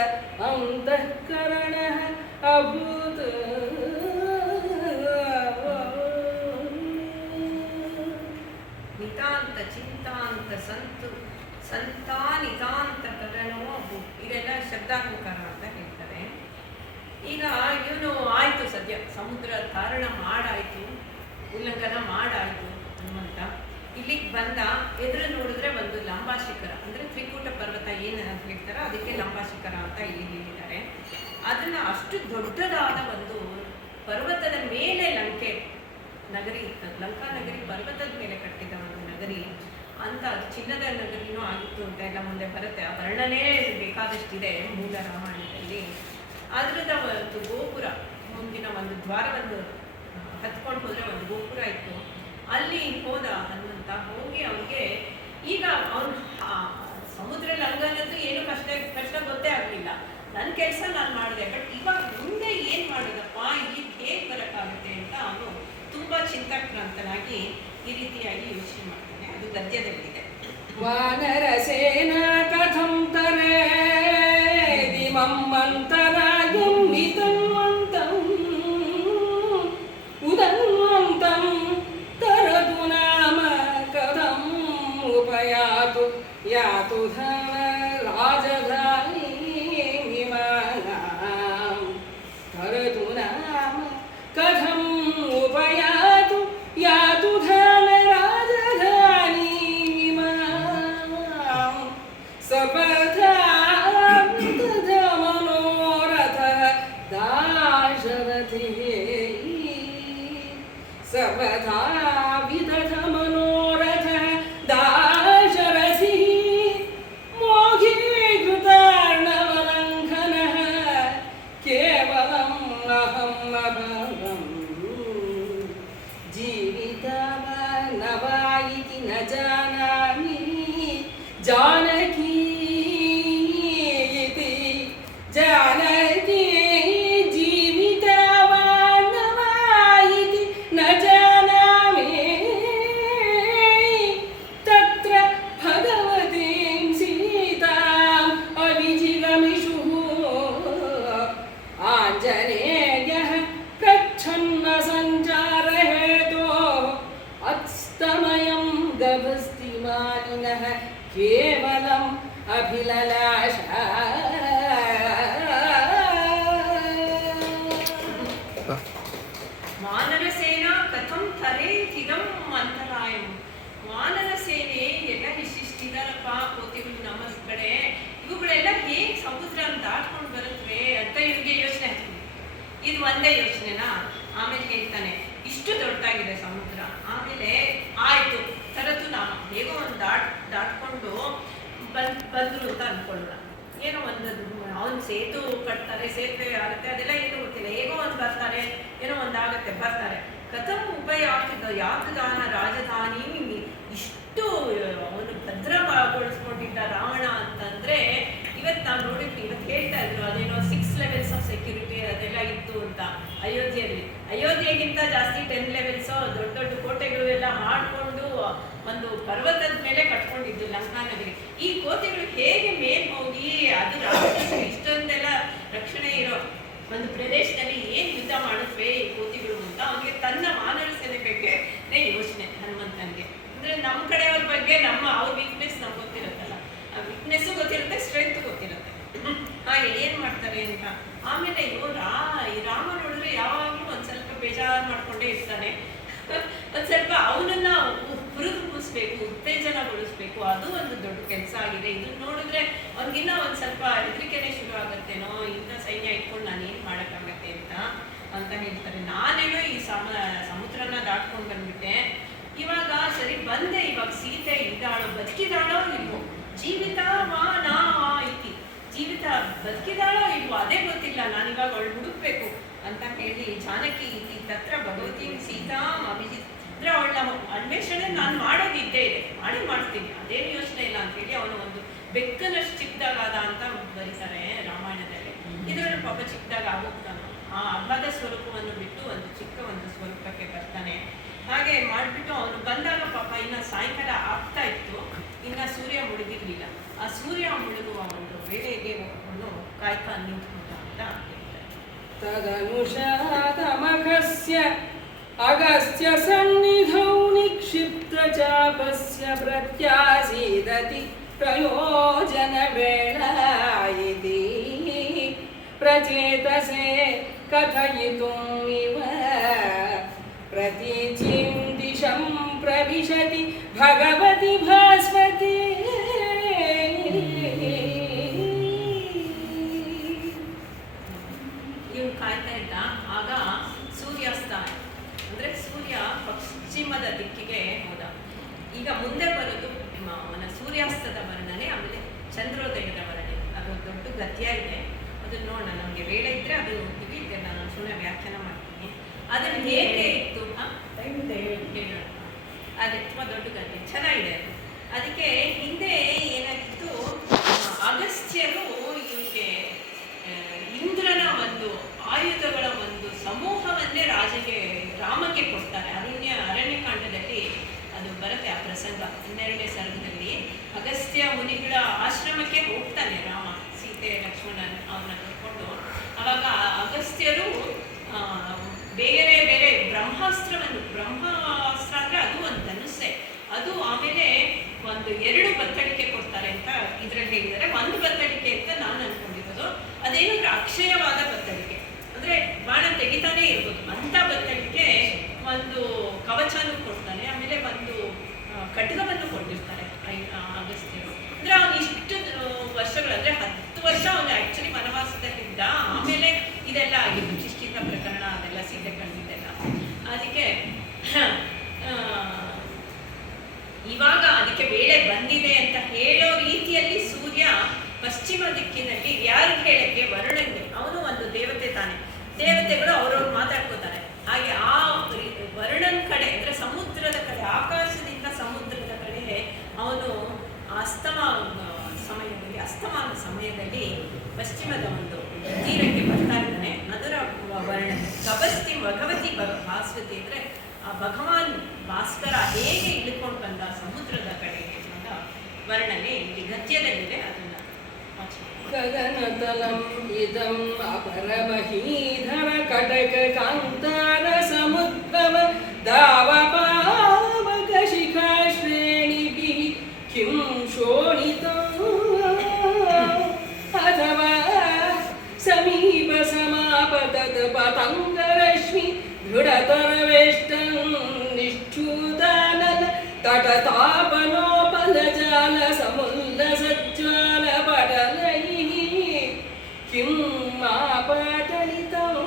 ಅಂತಃಕರಣಃ ಅಭೂತ್. ನಿತಾಂತ ಚಿಂತಾಂತ ಸಂತಾನಿತಾಂತ ಕರಣೋ ಅಭು, ಇದೆಲ್ಲ ಶಬ್ದಾಲಂಕಾರ ಅಂತ ಹೇಳ್ತಾರೆ. ಈಗ ಇವನು ಆಯ್ತು, ಸದ್ಯ ಸಮುದ್ರ ತಾರಣ ಮಾಡಾಯ್ತು, ಉಲ್ಲಂಘನ ಮಾಡಾಯ್ತು ಹನುಮಂತ. ಇಲ್ಲಿಗೆ ಬಂದ, ಎದುರು ನೋಡಿದ್ರೆ ಒಂದು ಲಂಬಾಶಿಖರ ಅಂದ್ರೆ ತ್ರಿಕೂಟ ಪರ್ವತ ಏನು ಅಂತ ಹೇಳ್ತಾರೋ ಅದಕ್ಕೆ ಲಂಬಾಶಿಖರ ಅಂತ ಇಲ್ಲಿ ಹೇಳಿದ್ದಾರೆ. ಅದನ್ನ ಅಷ್ಟು ದೊಡ್ಡದಾದ ಒಂದು ಪರ್ವತದ ಮೇಲೆ ಲಂಕೆ ನಗರಿ, ಲಂಕಾ ನಗರಿ ಪರ್ವತದ ಮೇಲೆ ಕಟ್ಟಿದ ಒಂದು ನಗರಿ ಅಂತ, ಅದು ಚಿನ್ನದ ನಗರಿನೂ ಆಗಿತ್ತು ಅಂತ ಎಲ್ಲ ಮುಂದೆ ಬರುತ್ತೆ. ಆ ವರ್ಣನೆ ಬೇಕಾದಷ್ಟಿದೆ ಮೂಲ ರಾಮಾಯಣದಲ್ಲಿ. ಅದ್ರದ ಒಂದು ಗೋಪುರ, ಮುಂದಿನ ಒಂದು ದ್ವಾರವನ್ನು ಹತ್ಕೊಂಡು ಹೋದ್ರೆ ಒಂದು ಗೋಪುರ ಇತ್ತು. ಅಲ್ಲಿ ಹೋದ ಹನುಮಂತ, ಹೋಗಿ ಅವ್ನಿಗೆ ಈಗ ಅವನು ಸಮುದ್ರ ಲಂಘನದ್ದು ಏನು ಕಷ್ಟ ಗೊತ್ತೇ ಆಗಲಿಲ್ಲ. ನನ್ನ ಕೆಲಸ ನಾನು ಮಾಡಿದೆ, ಬಟ್ ಇವಾಗ ಮುಂದೆ ಏನ್ ಮಾಡೋದಪ್ಪ, ಇಲ್ಲಿ ಹೇಗೆ ಬರೋಕ್ಕಾಗುತ್ತೆ ಅಂತ ಅವನು ತುಂಬಾ ಚಿಂತಾಕ್ರಾಂತನಾಗಿ ಈ ರೀತಿಯಾಗಿ ಯೋಚನೆ ಮಾಡ್ತಾನೆ. ಅದು ಗದ್ಯದಲ್ಲಿದೆ. ವಾನರ ಸೇನಾ ಕಥಂ ತರೇದಿ ಮಮ್ಮಂತರಾಯಂ ವಿತನ್ವಂತಂ ಉದನ್ವಂತಂ ತರದು ನಾಮ ಕಥಂ ಉಪಯಾತು ಯಾತು ಧನ ರಾಜಧಾನಿ ವಿಮಾನಂ ತರದು ನಾಮ ಕಥಂ ಉಪಯಾತು ಯಾತು ಧನ ರಾಜಧಾನಿ ವಿಮಾನಂ ಸಪಥಾ ವಿದಧ ಮನೋರಥ ದಾಶರಥಿ ಸಪಥಾ ವಿದಧ ಮನೋರಥ ದಾಶರಥಿ ಮೋಘೀಕೃತಾರ್ಣವಲಂಘನಃ ಕೇವಲಂ ಅಹಂ ಅಭವಂ ಜೀವಿತವ ನವಾ ಇತಿ ನ ಜಾನಾಮಿ ಜಾನಕಿ ಇತಿ ಜಾನಕಿ ಜೀವಿತವ ನವಾ ಇತಿ ನ ಜಾನಾಮಿ ತತ್ರ ಭಗವತೀಂ ಸೀತಾಂ ಅವಿಜಿಗಮಿಷುಃ ಆಂಜನೇಯಃ ಪ್ರಚ್ಛನ್ನ ಸಂಚಾರ ಹೇತೋಃ ಅಸ್ತಮಯಂ ಗಭಸ್ತಿಮಾನಿನಃ ಕೇವಲಂ ಅಭಿಲಲಾಶ. ಇದು ಒಂದೇ ಯೋಚನೆನಾ? ಆಮೇಲೆ ಹೇಳ್ತಾನೆ ಇಷ್ಟು ದೊಡ್ಡದಾಗಿದೆ ಸಮುದ್ರ. ಆಮೇಲೆ ಆಯ್ತು ತರತು ನಾನು ಹೇಗೋ ಒಂದು ದಾಟ್ಕೊಂಡು ಬಂದ್ರು ಅಂತ ಅನ್ಕೊಳ್ಳೋಣ. ಏನೋ ಒಂದು ಅವ್ನು ಸೇತು ಕಟ್ತಾರೆ, ಸೇತುವೆ ಆಗುತ್ತೆ, ಅದೆಲ್ಲ ಏನೂ ಗೊತ್ತಿಲ್ಲ. ಹೇಗೋ ಒಂದು ಬರ್ತಾರೆ, ಏನೋ ಒಂದಾಗುತ್ತೆ, ಬರ್ತಾರೆ. ಕಥಂ ಉಪಯ ಯಾತದಾನ ರಾಜಧಾನಿ ಇಷ್ಟು ಅವನು ಭದ್ರಗೊಳಿಸ್ಕೊಂಡಿದ್ದ ರಾವಣ ಅಂತಂದ್ರೆ, ಇವತ್ತು ನಾವು ನೋಡಿದ್ವಿ, ಇವತ್ತು ಹೇಳ್ತಾ ಇದ್ರು ಅದೇನೋ 6 ಲೆವೆಲ್ಸ್ ಆಫ್ ಸೆಕ್ಯೂರಿಟಿ ಅದೆಲ್ಲ ಇತ್ತು ಅಂತ ಅಯೋಧ್ಯೆಯಲ್ಲಿ. ಅಯೋಧ್ಯೆಗಿಂತ ಜಾಸ್ತಿ 10 ಲೆವೆಲ್ಸ್ ದೊಡ್ಡ ದೊಡ್ಡ ಕೋಟೆಗಳು ಎಲ್ಲ ಮಾಡಿಕೊಂಡು ಒಂದು ಪರ್ವತದ ಮೇಲೆ ಕಟ್ಕೊಂಡಿದ್ದು ಲಂಕಾ ನಗರಿ. ಈ ಕೋಟೆಗಳು ಹೇಗೆ ಮೇಲ್ ಹೋಗಿ ಅದು ರಾಕ್ಷಸರು ಇಷ್ಟೊಂದೆಲ್ಲ ರಕ್ಷಣೆ ಇರೋ ಒಂದು ಪ್ರದೇಶದಲ್ಲಿ ಏನ್ ಯುದ್ಧ ಮಾಡಿದ್ವಿ ಈ ಕೋತಿಗಳು ಅಂತ ಅವನಿಗೆ ತನ್ನ ಮಾನವ ಸೇನೆ ಬಗ್ಗೆ ಯೋಚನೆ ಹನುಮಂತನಿಗೆ. ಅಂದ್ರೆ ನಮ್ಮ ಕಡೆಯವ್ರ ಬಗ್ಗೆ ಅವ್ರ ವೀಕ್ನೆಸ್ ನಮ್ಗೆ ಗೊತ್ತಿರುತ್ತಲ್ಲ, ಆ ವೀಕ್ನೆಸ್ಸು ಗೊತ್ತಿರುತ್ತೆ, ಸ್ಟ್ರೆಂತ್ ಗೊತ್ತಿರುತ್ತೆ. ಹಾಗೆ ಏನ್ ಮಾಡ್ತಾರೆ ಅಂತ. ಆಮೇಲೆ ಈ ರಾಮ ನೋಡಿದ್ರೆ ಯಾವಾಗ್ಲೂ ಒಂದ್ ಸ್ವಲ್ಪ ಬೇಜಾರು ಮಾಡ್ಕೊಂಡೇ ಇರ್ತಾನೆ. ಒಂದ್ ಸ್ವಲ್ಪ ಅವನನ್ನ ಹುರಿದುಂಬಿಸ್ಬೇಕು, ಉತ್ತೇಜನಗೊಳಿಸ್ಬೇಕು, ಅದು ಒಂದು ದೊಡ್ಡ ಕೆಲಸ ಆಗಿದೆ. ಇದನ್ನ ನೋಡಿದ್ರೆ ಅವ್ನಿಗಿನ್ನ ಒಂದ್ ಸ್ವಲ್ಪ ಹೆದರಿಕೆನೆ ಶುರು ಆಗತ್ತೇನೋ, ಇಂಥ ಸೈನ್ಯ ಇಟ್ಕೊಂಡು ನಾನು ಏನ್ ಮಾಡಕ್ಕಾಗತ್ತೆ ಅಂತ ಹೇಳ್ತಾರೆ. ನಾನೇನೋ ಈ ಸಮುದ್ರನ ದಾಟ್ಕೊಂಡು ಬಂದ್ಬಿಟ್ಟೆ, ಇವಾಗ ಸರಿ ಬಂದೆ, ಇವಾಗ ಸೀತೆ ಇದ್ದಾಳೋ ಬದುಕಿದಾಳೋ ಇಲ್ವೋ, ಜೀವಿತವಾ ಐತಿ, ಜೀವಿತ ಬದುಕಿದಾಳೋ ಇಲ್ವೋ ಅದೇ ಗೊತ್ತಿಲ್ಲ, ನಾನಿವಾಗ ಅವಳು ಹುಡುಕ್ಬೇಕು ಅಂತ ಹೇಳಿ ಜಾನಕಿ ತತ್ರ ಭಗವತಿ ಸೀತಾ ಅಭಿಜಿತ್ ಅಂದ್ರೆ ಅವಳ ಅನ್ವೇಷಣೆ ನಾನು ಮಾಡೋದಿದ್ದೇ ಇದೆ, ಮಾಡ್ತೀನಿ, ಅದೇನು ಯೋಚನೆ ಇಲ್ಲ ಅಂತ ಹೇಳಿ ಅವನು ಒಂದು ಬೆಕ್ಕನಷ್ಟು ಚಿಕ್ಕದಾಗಾದ ಅಂತ ಬರೀತಾರೆ ರಾಮಾಯಣದಲ್ಲಿ. ಇದರಲ್ಲಿ ಪಾಪ ಚಿಕ್ಕದಾಗ ಆಗೋಗ್ತಾನೆ, ಆ ಅಗಾಧ ಸ್ವರೂಪವನ್ನು ಬಿಟ್ಟು ಒಂದು ಚಿಕ್ಕ ಒಂದು ಸ್ವರೂಪಕ್ಕೆ ಬರ್ತಾನೆ. ಹಾಗೆ ಮಾಡಿಬಿಟ್ಟು ಅವನು ಬಂದಾಗ ಪಾಪ ಇನ್ನ ಸಾಯಂಕಾಲ ಆಗ್ತಾ ಇತ್ತು, ಇನ್ನ ಸೂರ್ಯ ಮುಳುಗಿರ್ಲಿಲ್ಲ. ಆ ಸೂರ್ಯ ಮುಳುಗುವ ಒಂದು ವೇಳೆಗೆ ಅವನು ಕಾಯ್ತಾ ನಿಂತ್ಕೊಂಡ ಅಂತ ಹೇಳ್ತಾರೆ. ತದನುಷಾತಮಕಸ್ಯ ಅಗಸ್ತ್ಯ ಸನ್ನಿಧೌ ನಿಕ್ಷಿಪ್ತ ಚಾಪಸ್ಯ ಪ್ರತ್ಯಾಸೀದತಿ ಪ್ರಯೋಜನ ವೇಳಾಯಿತಿ ಪ್ರಚೇತಸೆ ಕಥಯಿತುಂ ಇವ ಪ್ರತೀಚಿಂ ದಿಶಂ ಪ್ರವಿಶತಿ ಭಗವತಿ ಭಾಸ್ವತಿ. ಇವ್ನು ಕಾಯ್ತಾ ಇದ್ದ. ಆಗ ಸೂರ್ಯಾಸ್ತ ಅಂದ್ರೆ ಸೂರ್ಯ ಪಶ್ಚಿಮದ ದಿಕ್ಕಿಗೆ ಹೋದ. ಈಗ ಮುಂದೆ ಬರೋದು ಅವನ ಸೂರ್ಯಾಸ್ತದ ವರ್ಣನೆ, ಆಮೇಲೆ ಚಂದ್ರೋದಯದ ವರ್ಣನೆ. ಅದು ದೊಡ್ಡ ಗದ್ಯ ಇದೆ, ಅದನ್ನ ನೋಡೋಣ. ನಮಗೆ ವೇಳೆ ಇದ್ರೆ ಅದು ನೋಡ್ತೀವಿ, ಇದನ್ನ ನಾನು ಸುಮ್ಮನೆ ವ್ಯಾಖ್ಯಾನ ಮಾಡ್ತೀನಿ. ಅದನ್ನ ಹೇಗೆ ಇತ್ತು ಹೇಳೋಣ. ಅದೇ ತುಂಬ ದೊಡ್ಡ ಗದ್ಯ, ಚೆನ್ನಾಗಿದೆ ಅದು. ಅದಕ್ಕೆ ಹಿಂದೆ ಏನಾಗಿತ್ತು, ಅಗಸ್ತ್ಯರು ಇವರಿಗೆ ಇಂದ್ರನ ಒಂದು ಆಯುಧಗಳ ಒಂದು ಸಮೂಹವನ್ನೇ ರಾಮಕ್ಕೆ ಕೊಡ್ತಾರೆ. ಅರಣ್ಯಕಾಂಡದಲ್ಲಿ ಅದು ಬರುತ್ತೆ ಆ ಪ್ರಸಂಗ. 12ನೇ ಸರ್ಗದಲ್ಲಿ ಅಗಸ್ತ್ಯ ಮುನಿಗಳ ಆಶ್ರಮಕ್ಕೆ ಹೋಗ್ತಾನೆ ರಾಮ, ಸೀತೆ ಲಕ್ಷ್ಮಣನ ಅವ್ರನ್ನ ಕರ್ಕೊಂಡು. ಅವಾಗ ಅಗಸ್ತ್ಯರು ಬೇರೆ ಬೇರೆ ಬ್ರಹ್ಮಾಸ್ತ್ರ ಅಂದ್ರೆ ಅದು ಒಂದು ಧನುಸ್ಸೆ, ಅದು ಆಮೇಲೆ ಒಂದು 2 ಬತ್ತಳಿಕೆ ಕೊಡ್ತಾರೆ ಅಂತ ಇದ್ರಲ್ಲಿ ಹೇಳಿದ್ದಾರೆ. ಒಂದು ಬತ್ತಳಿಕೆ ಅಂತ ನಾನು ಅನ್ಕೊಂಡಿರೋದು, ಅದೇನಂದ್ರೆ ಅಕ್ಷಯವಾದ ಬತ್ತಳಿಕೆ, ಅಂದ್ರೆ ಬಾಣ ತೆಗಿತಾನೆ ಇರ್ಬೋದು ಅಂತ ಬತ್ತಳಿಕೆ. ಒಂದು ಕವಚನೂ ಕೊಡ್ತಾನೆ, ಆಮೇಲೆ ಒಂದು ಖಡ್ಗವನ್ನು ಕೊಟ್ಟಿರ್ತಾರೆ ಅಗಸ್ತ್ಯರು. ಅಂದ್ರೆ ಅವನು ಇಷ್ಟು ವರ್ಷಗಳು, ಅಂದ್ರೆ 10 ವರ್ಷ ಅವನು ಆಕ್ಚುಲಿ ವನವಾಸದಲ್ಲಿದ್ದ. ಆಮೇಲೆ ಇದೆಲ್ಲ ಆಗಿತ್ತು, ಕಿಷ್ಕಿಂಧ ಪ್ರಕರಣ ಅದೆಲ್ಲ ಸೀತೆ ಕಂಡಿದ್ದೆಲ್ಲ. ಅದಕ್ಕೆ ಇವಾಗ ಅದಕ್ಕೆ ವೇಳೆ ಬಂದಿದೆ ಅಂತ ಹೇಳೋ ರೀತಿಯಲ್ಲಿ ಸೂರ್ಯ ಪಶ್ಚಿಮ ದಿಕ್ಕಿನಲ್ಲಿ ಯಾರು ಹೇಳಕ್ಕೆ ವರುಣಂಗೆ, ಅವನು ಒಂದು ದೇವತೆ ತಾನೆ, ದೇವತೆಗಳು ಅವ್ರವ್ರು ಮಾತಾಡ್ಕೋತಾರೆ. ಹಾಗೆ ಆ ವರುಣನ್ ಕಡೆ ಅಂದ್ರೆ ಸಮುದ್ರದ ಕಡೆ, ಆಕಾಶದಿಂದ ಸಮುದ್ರದ ಕಡೆ ಅವನು ಅಸ್ತಮಾನ ಸಮಯದಲ್ಲಿ ಪಶ್ಚಿಮದ ಒಂದು ತೀರಕ್ಕೆ ಬರ್ತಾ ಇದ್ದಾನೆ. ಅದರ ವರ್ಣ ಕಬಸ್ತಿ ಭಗವತಿ ಭಾಸ್ವತಿ ಅಂದ್ರೆ ಆ ಭಗವಾನ್ ಭಾಸ್ಕರ ಹೇಗೆ ಇಳ್ಕೊಂಡು ಬಂದ ಸಮುದ್ರದ ಕಡೆ ಅಂತ ವರ್ಣನೆ ಇಲ್ಲಿ ಗದ್ಯದಲ್ಲಿದೆ. ಅದನ್ನ ಗಗನತಲಂ ಇದಂ ಅಪರಮಹೀಧರ ಕಟಕ ಕಾಂತಾರ ಸಮುದ್ರವ ದಾವಪಾವಕ ಶಿಖಾ ಶ್ರೇಣಿಭಿಃ ಕಿಂ ಶೋಣಿತಂ ಅಥವಾ ಸಮೀಪ ಸಮಾಪತತ ಪತಂಗರಶ್ಮಿ ದೃಢತರವೇಷ್ಟಂ ನಿಶ್ಚೂತಾನನ ತಟತಾಪನೋಪಲ ಜಾಲ ಸಮುಲ್ಲಸಜ್ಜ್ವಾಲ ಪಟಲೈಃ ಕಿಂ ಮಾಪಟಲಿತಂ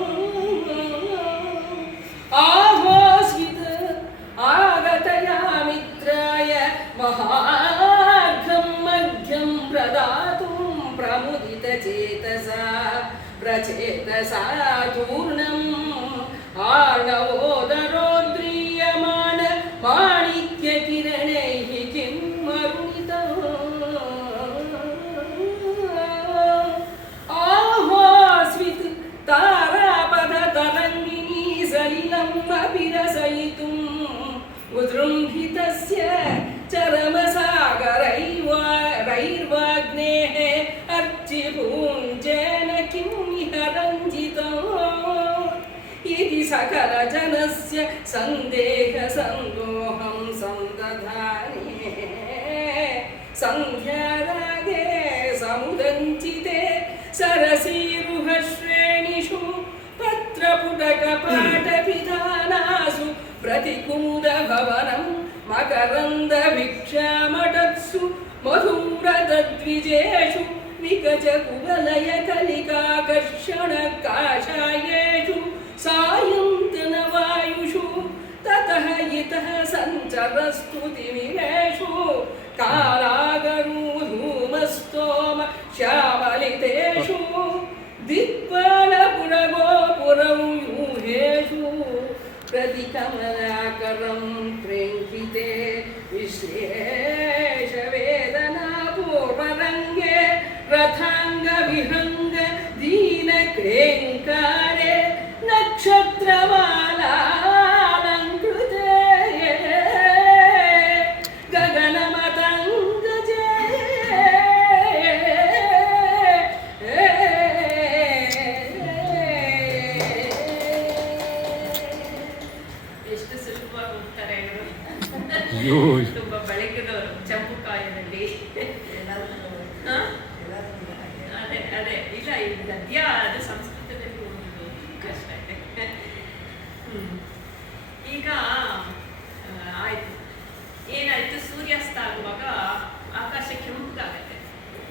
प्रचेतसा चूर्णम् आर्णवोदरोद्रीयमाण माणिक्यकिरणैः किं मरुणितम् आह्वास्वित् तारापदतरङ्गिनी सलिलम् अपि रसयितुम् उद्रुम्भितस्य चरमसागरैर्वाग्नेः अर्चिपूञ्जेन किम् इह रञ्जितम् इति सकलजनस्य सन्देहसन्दोहं सन्दधाने सन्ध्यारागे समुदञ्चिते सरसीरुहश्रेणिषु पत्रपुटकपाटपिधानासु प्रतिकूलभवनं मकरन्दभिक्षामटत्सु मधुरतद्विजेषु विकचकुवलयकलिकाकर्षणकाषायेषु सायन्तनवायुषु ततः इतः सञ्चरस्तुतिमिरेषु कालागरूधूमस्तोम श्यामलितेषु दिक्पालपुरगोपुरं यूहेषु प्रतिकमलाकरं प्रेङ्किते विश्लेषवेदनापूर्वरङ्गे रथाङ्गविहङ्ग दीनक्रेङ्कारे नक्षत्रमालालङ्कृते गगनमतङ्गजे ಎಷ್ಟು ಸುಲಭವಾಗಿ ಹೋಗ್ತಾರೆ ತುಂಬಾ ಬೆಳಕಿನವರು ಚಂಪುಕಾಯದಲ್ಲಿ ಅದೇ ಅದೇ ಇಲ್ಲ ಇದು ಗದ್ಯ ಅದು ಸಂಸ್ಕೃತದಲ್ಲಿ ಓದುವುದು ಕಷ್ಟ ಇದೆ. ಈಗ ಆಯ್ತು, ಏನಾಯ್ತು, ಸೂರ್ಯಾಸ್ತ ಆಗುವಾಗ ಆಕಾಶ ಕೆಂಪುಗಾಗತ್ತೆ.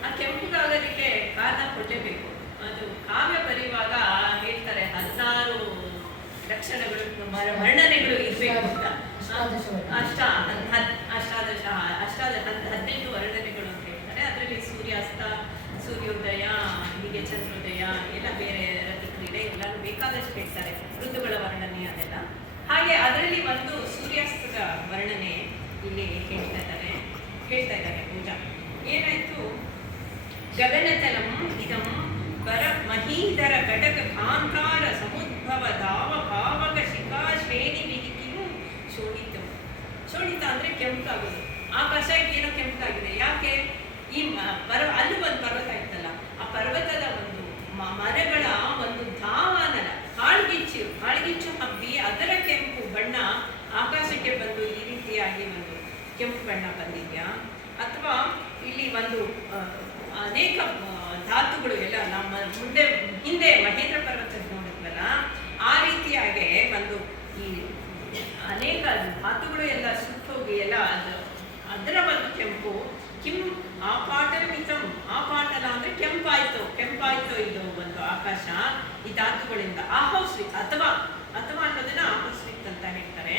ಆ ಕೆಂಪುಗಾಗೋದಕ್ಕೆ ಕಾರಣ ಕೊಡಲೇಬೇಕು. ಅದು ಕಾವ್ಯ ಬರೆಯುವಾಗ ಹೇಳ್ತಾರೆ 16 ಲಕ್ಷಣಗಳು ವರ್ಣನೆಗಳು ಇರಬೇಕು ಅಂತ. 18 ವರ್ಣನೆಗಳು ಅಂತ ಹೇಳ್ತಾರೆ. ಅದರಲ್ಲಿ ಸೂರ್ಯಾಸ್ತ, ಸೂರ್ಯೋದಯ, ಹೀಗೆ ಚಂದ್ರೋದಯ ಎಲ್ಲ, ಬೇರೆ ರತಿಕ್ರೀಡೆ ಎಲ್ಲ ಬೇಕಾದಷ್ಟು ಹೇಳ್ತಾರೆ, ಋತುಗಳ ವರ್ಣನೆ ಅದೆಲ್ಲ. ಹಾಗೆ ಅದರಲ್ಲಿ ಒಂದು ಸೂರ್ಯಾಸ್ತದ ವರ್ಣನೆ ಇಲ್ಲಿ ಹೇಳ್ತಾ ಇದ್ದಾರೆ ಪೂಜಾ. ಏನಾಯ್ತು, ಗಗನತಲಂ ಇದಂ ವರ ಮಹೀಧರ ಘಟಕ ಕಾಂತಾರ ಸಮುದ್ಭವ ಧಾವ ಭಾವಕ ಶಿಖಾ ಶ್ರೇಣಿ ವಿಧಿಕಿನು ಶೋಣಿತ. ಶೋಣಿತ ಅಂದ್ರೆ ಕೆಂಪಾಗೋದು. ಆಕಾಶ ಏನೋ ಕೆಂಪಾಗಿದೆ. ಯಾಕೆ? ಈ ಅಲ್ಲಿ ಒಂದು ಪರ್ವತ ಇತ್ತಲ್ಲ, ಆ ಪರ್ವತದ ಒಂದು ಮರಗಳ ಒಂದು ಧಾವನಲ ಕಾಳ್ಗಿಚ್ಚು ಹಬ್ಬಿ ಅದರ ಕೆಂಪು ಬಣ್ಣ ಆಕಾಶಕ್ಕೆ ಬಂದು ಈ ರೀತಿಯಾಗಿ ಒಂದು ಕೆಂಪು ಬಣ್ಣ ಬಂದಿದ್ಯಾ? ಅಥವಾ ಇಲ್ಲಿ ಒಂದು ಅನೇಕ ಧಾತುಗಳು ಎಲ್ಲ ನಮ್ಮ ಹಿಂದೆ ಮಹೇಂದ್ರ ಪರ್ವತ ನೋಡಿದ್ವಲ್ಲ, ಆ ರೀತಿಯಾಗಿ ಒಂದು ಈ ಅನೇಕ ಧಾತುಗಳು ಎಲ್ಲ ಸುತ್ತೋಗಿ ಎಲ್ಲ ಅದರ ಒಂದು ಕೆಂಪು. ಕಿಂ ಆಪಾಟಮಿತಂ, ಆಪಾಟಲ ಅಂದ್ರೆ ಕೆಂಪಾಯ್ತು ಇದು ಒಂದು ಆಕಾಶ ಈ ಧಾತುಗಳಿಂದ. ಆಹೋಸ್ವಿತ್ ಅಥವಾ ಅನ್ನೋದನ್ನ ಆಹೋಸ್ವಿತ್ ಅಂತ ಹೇಳ್ತಾರೆ.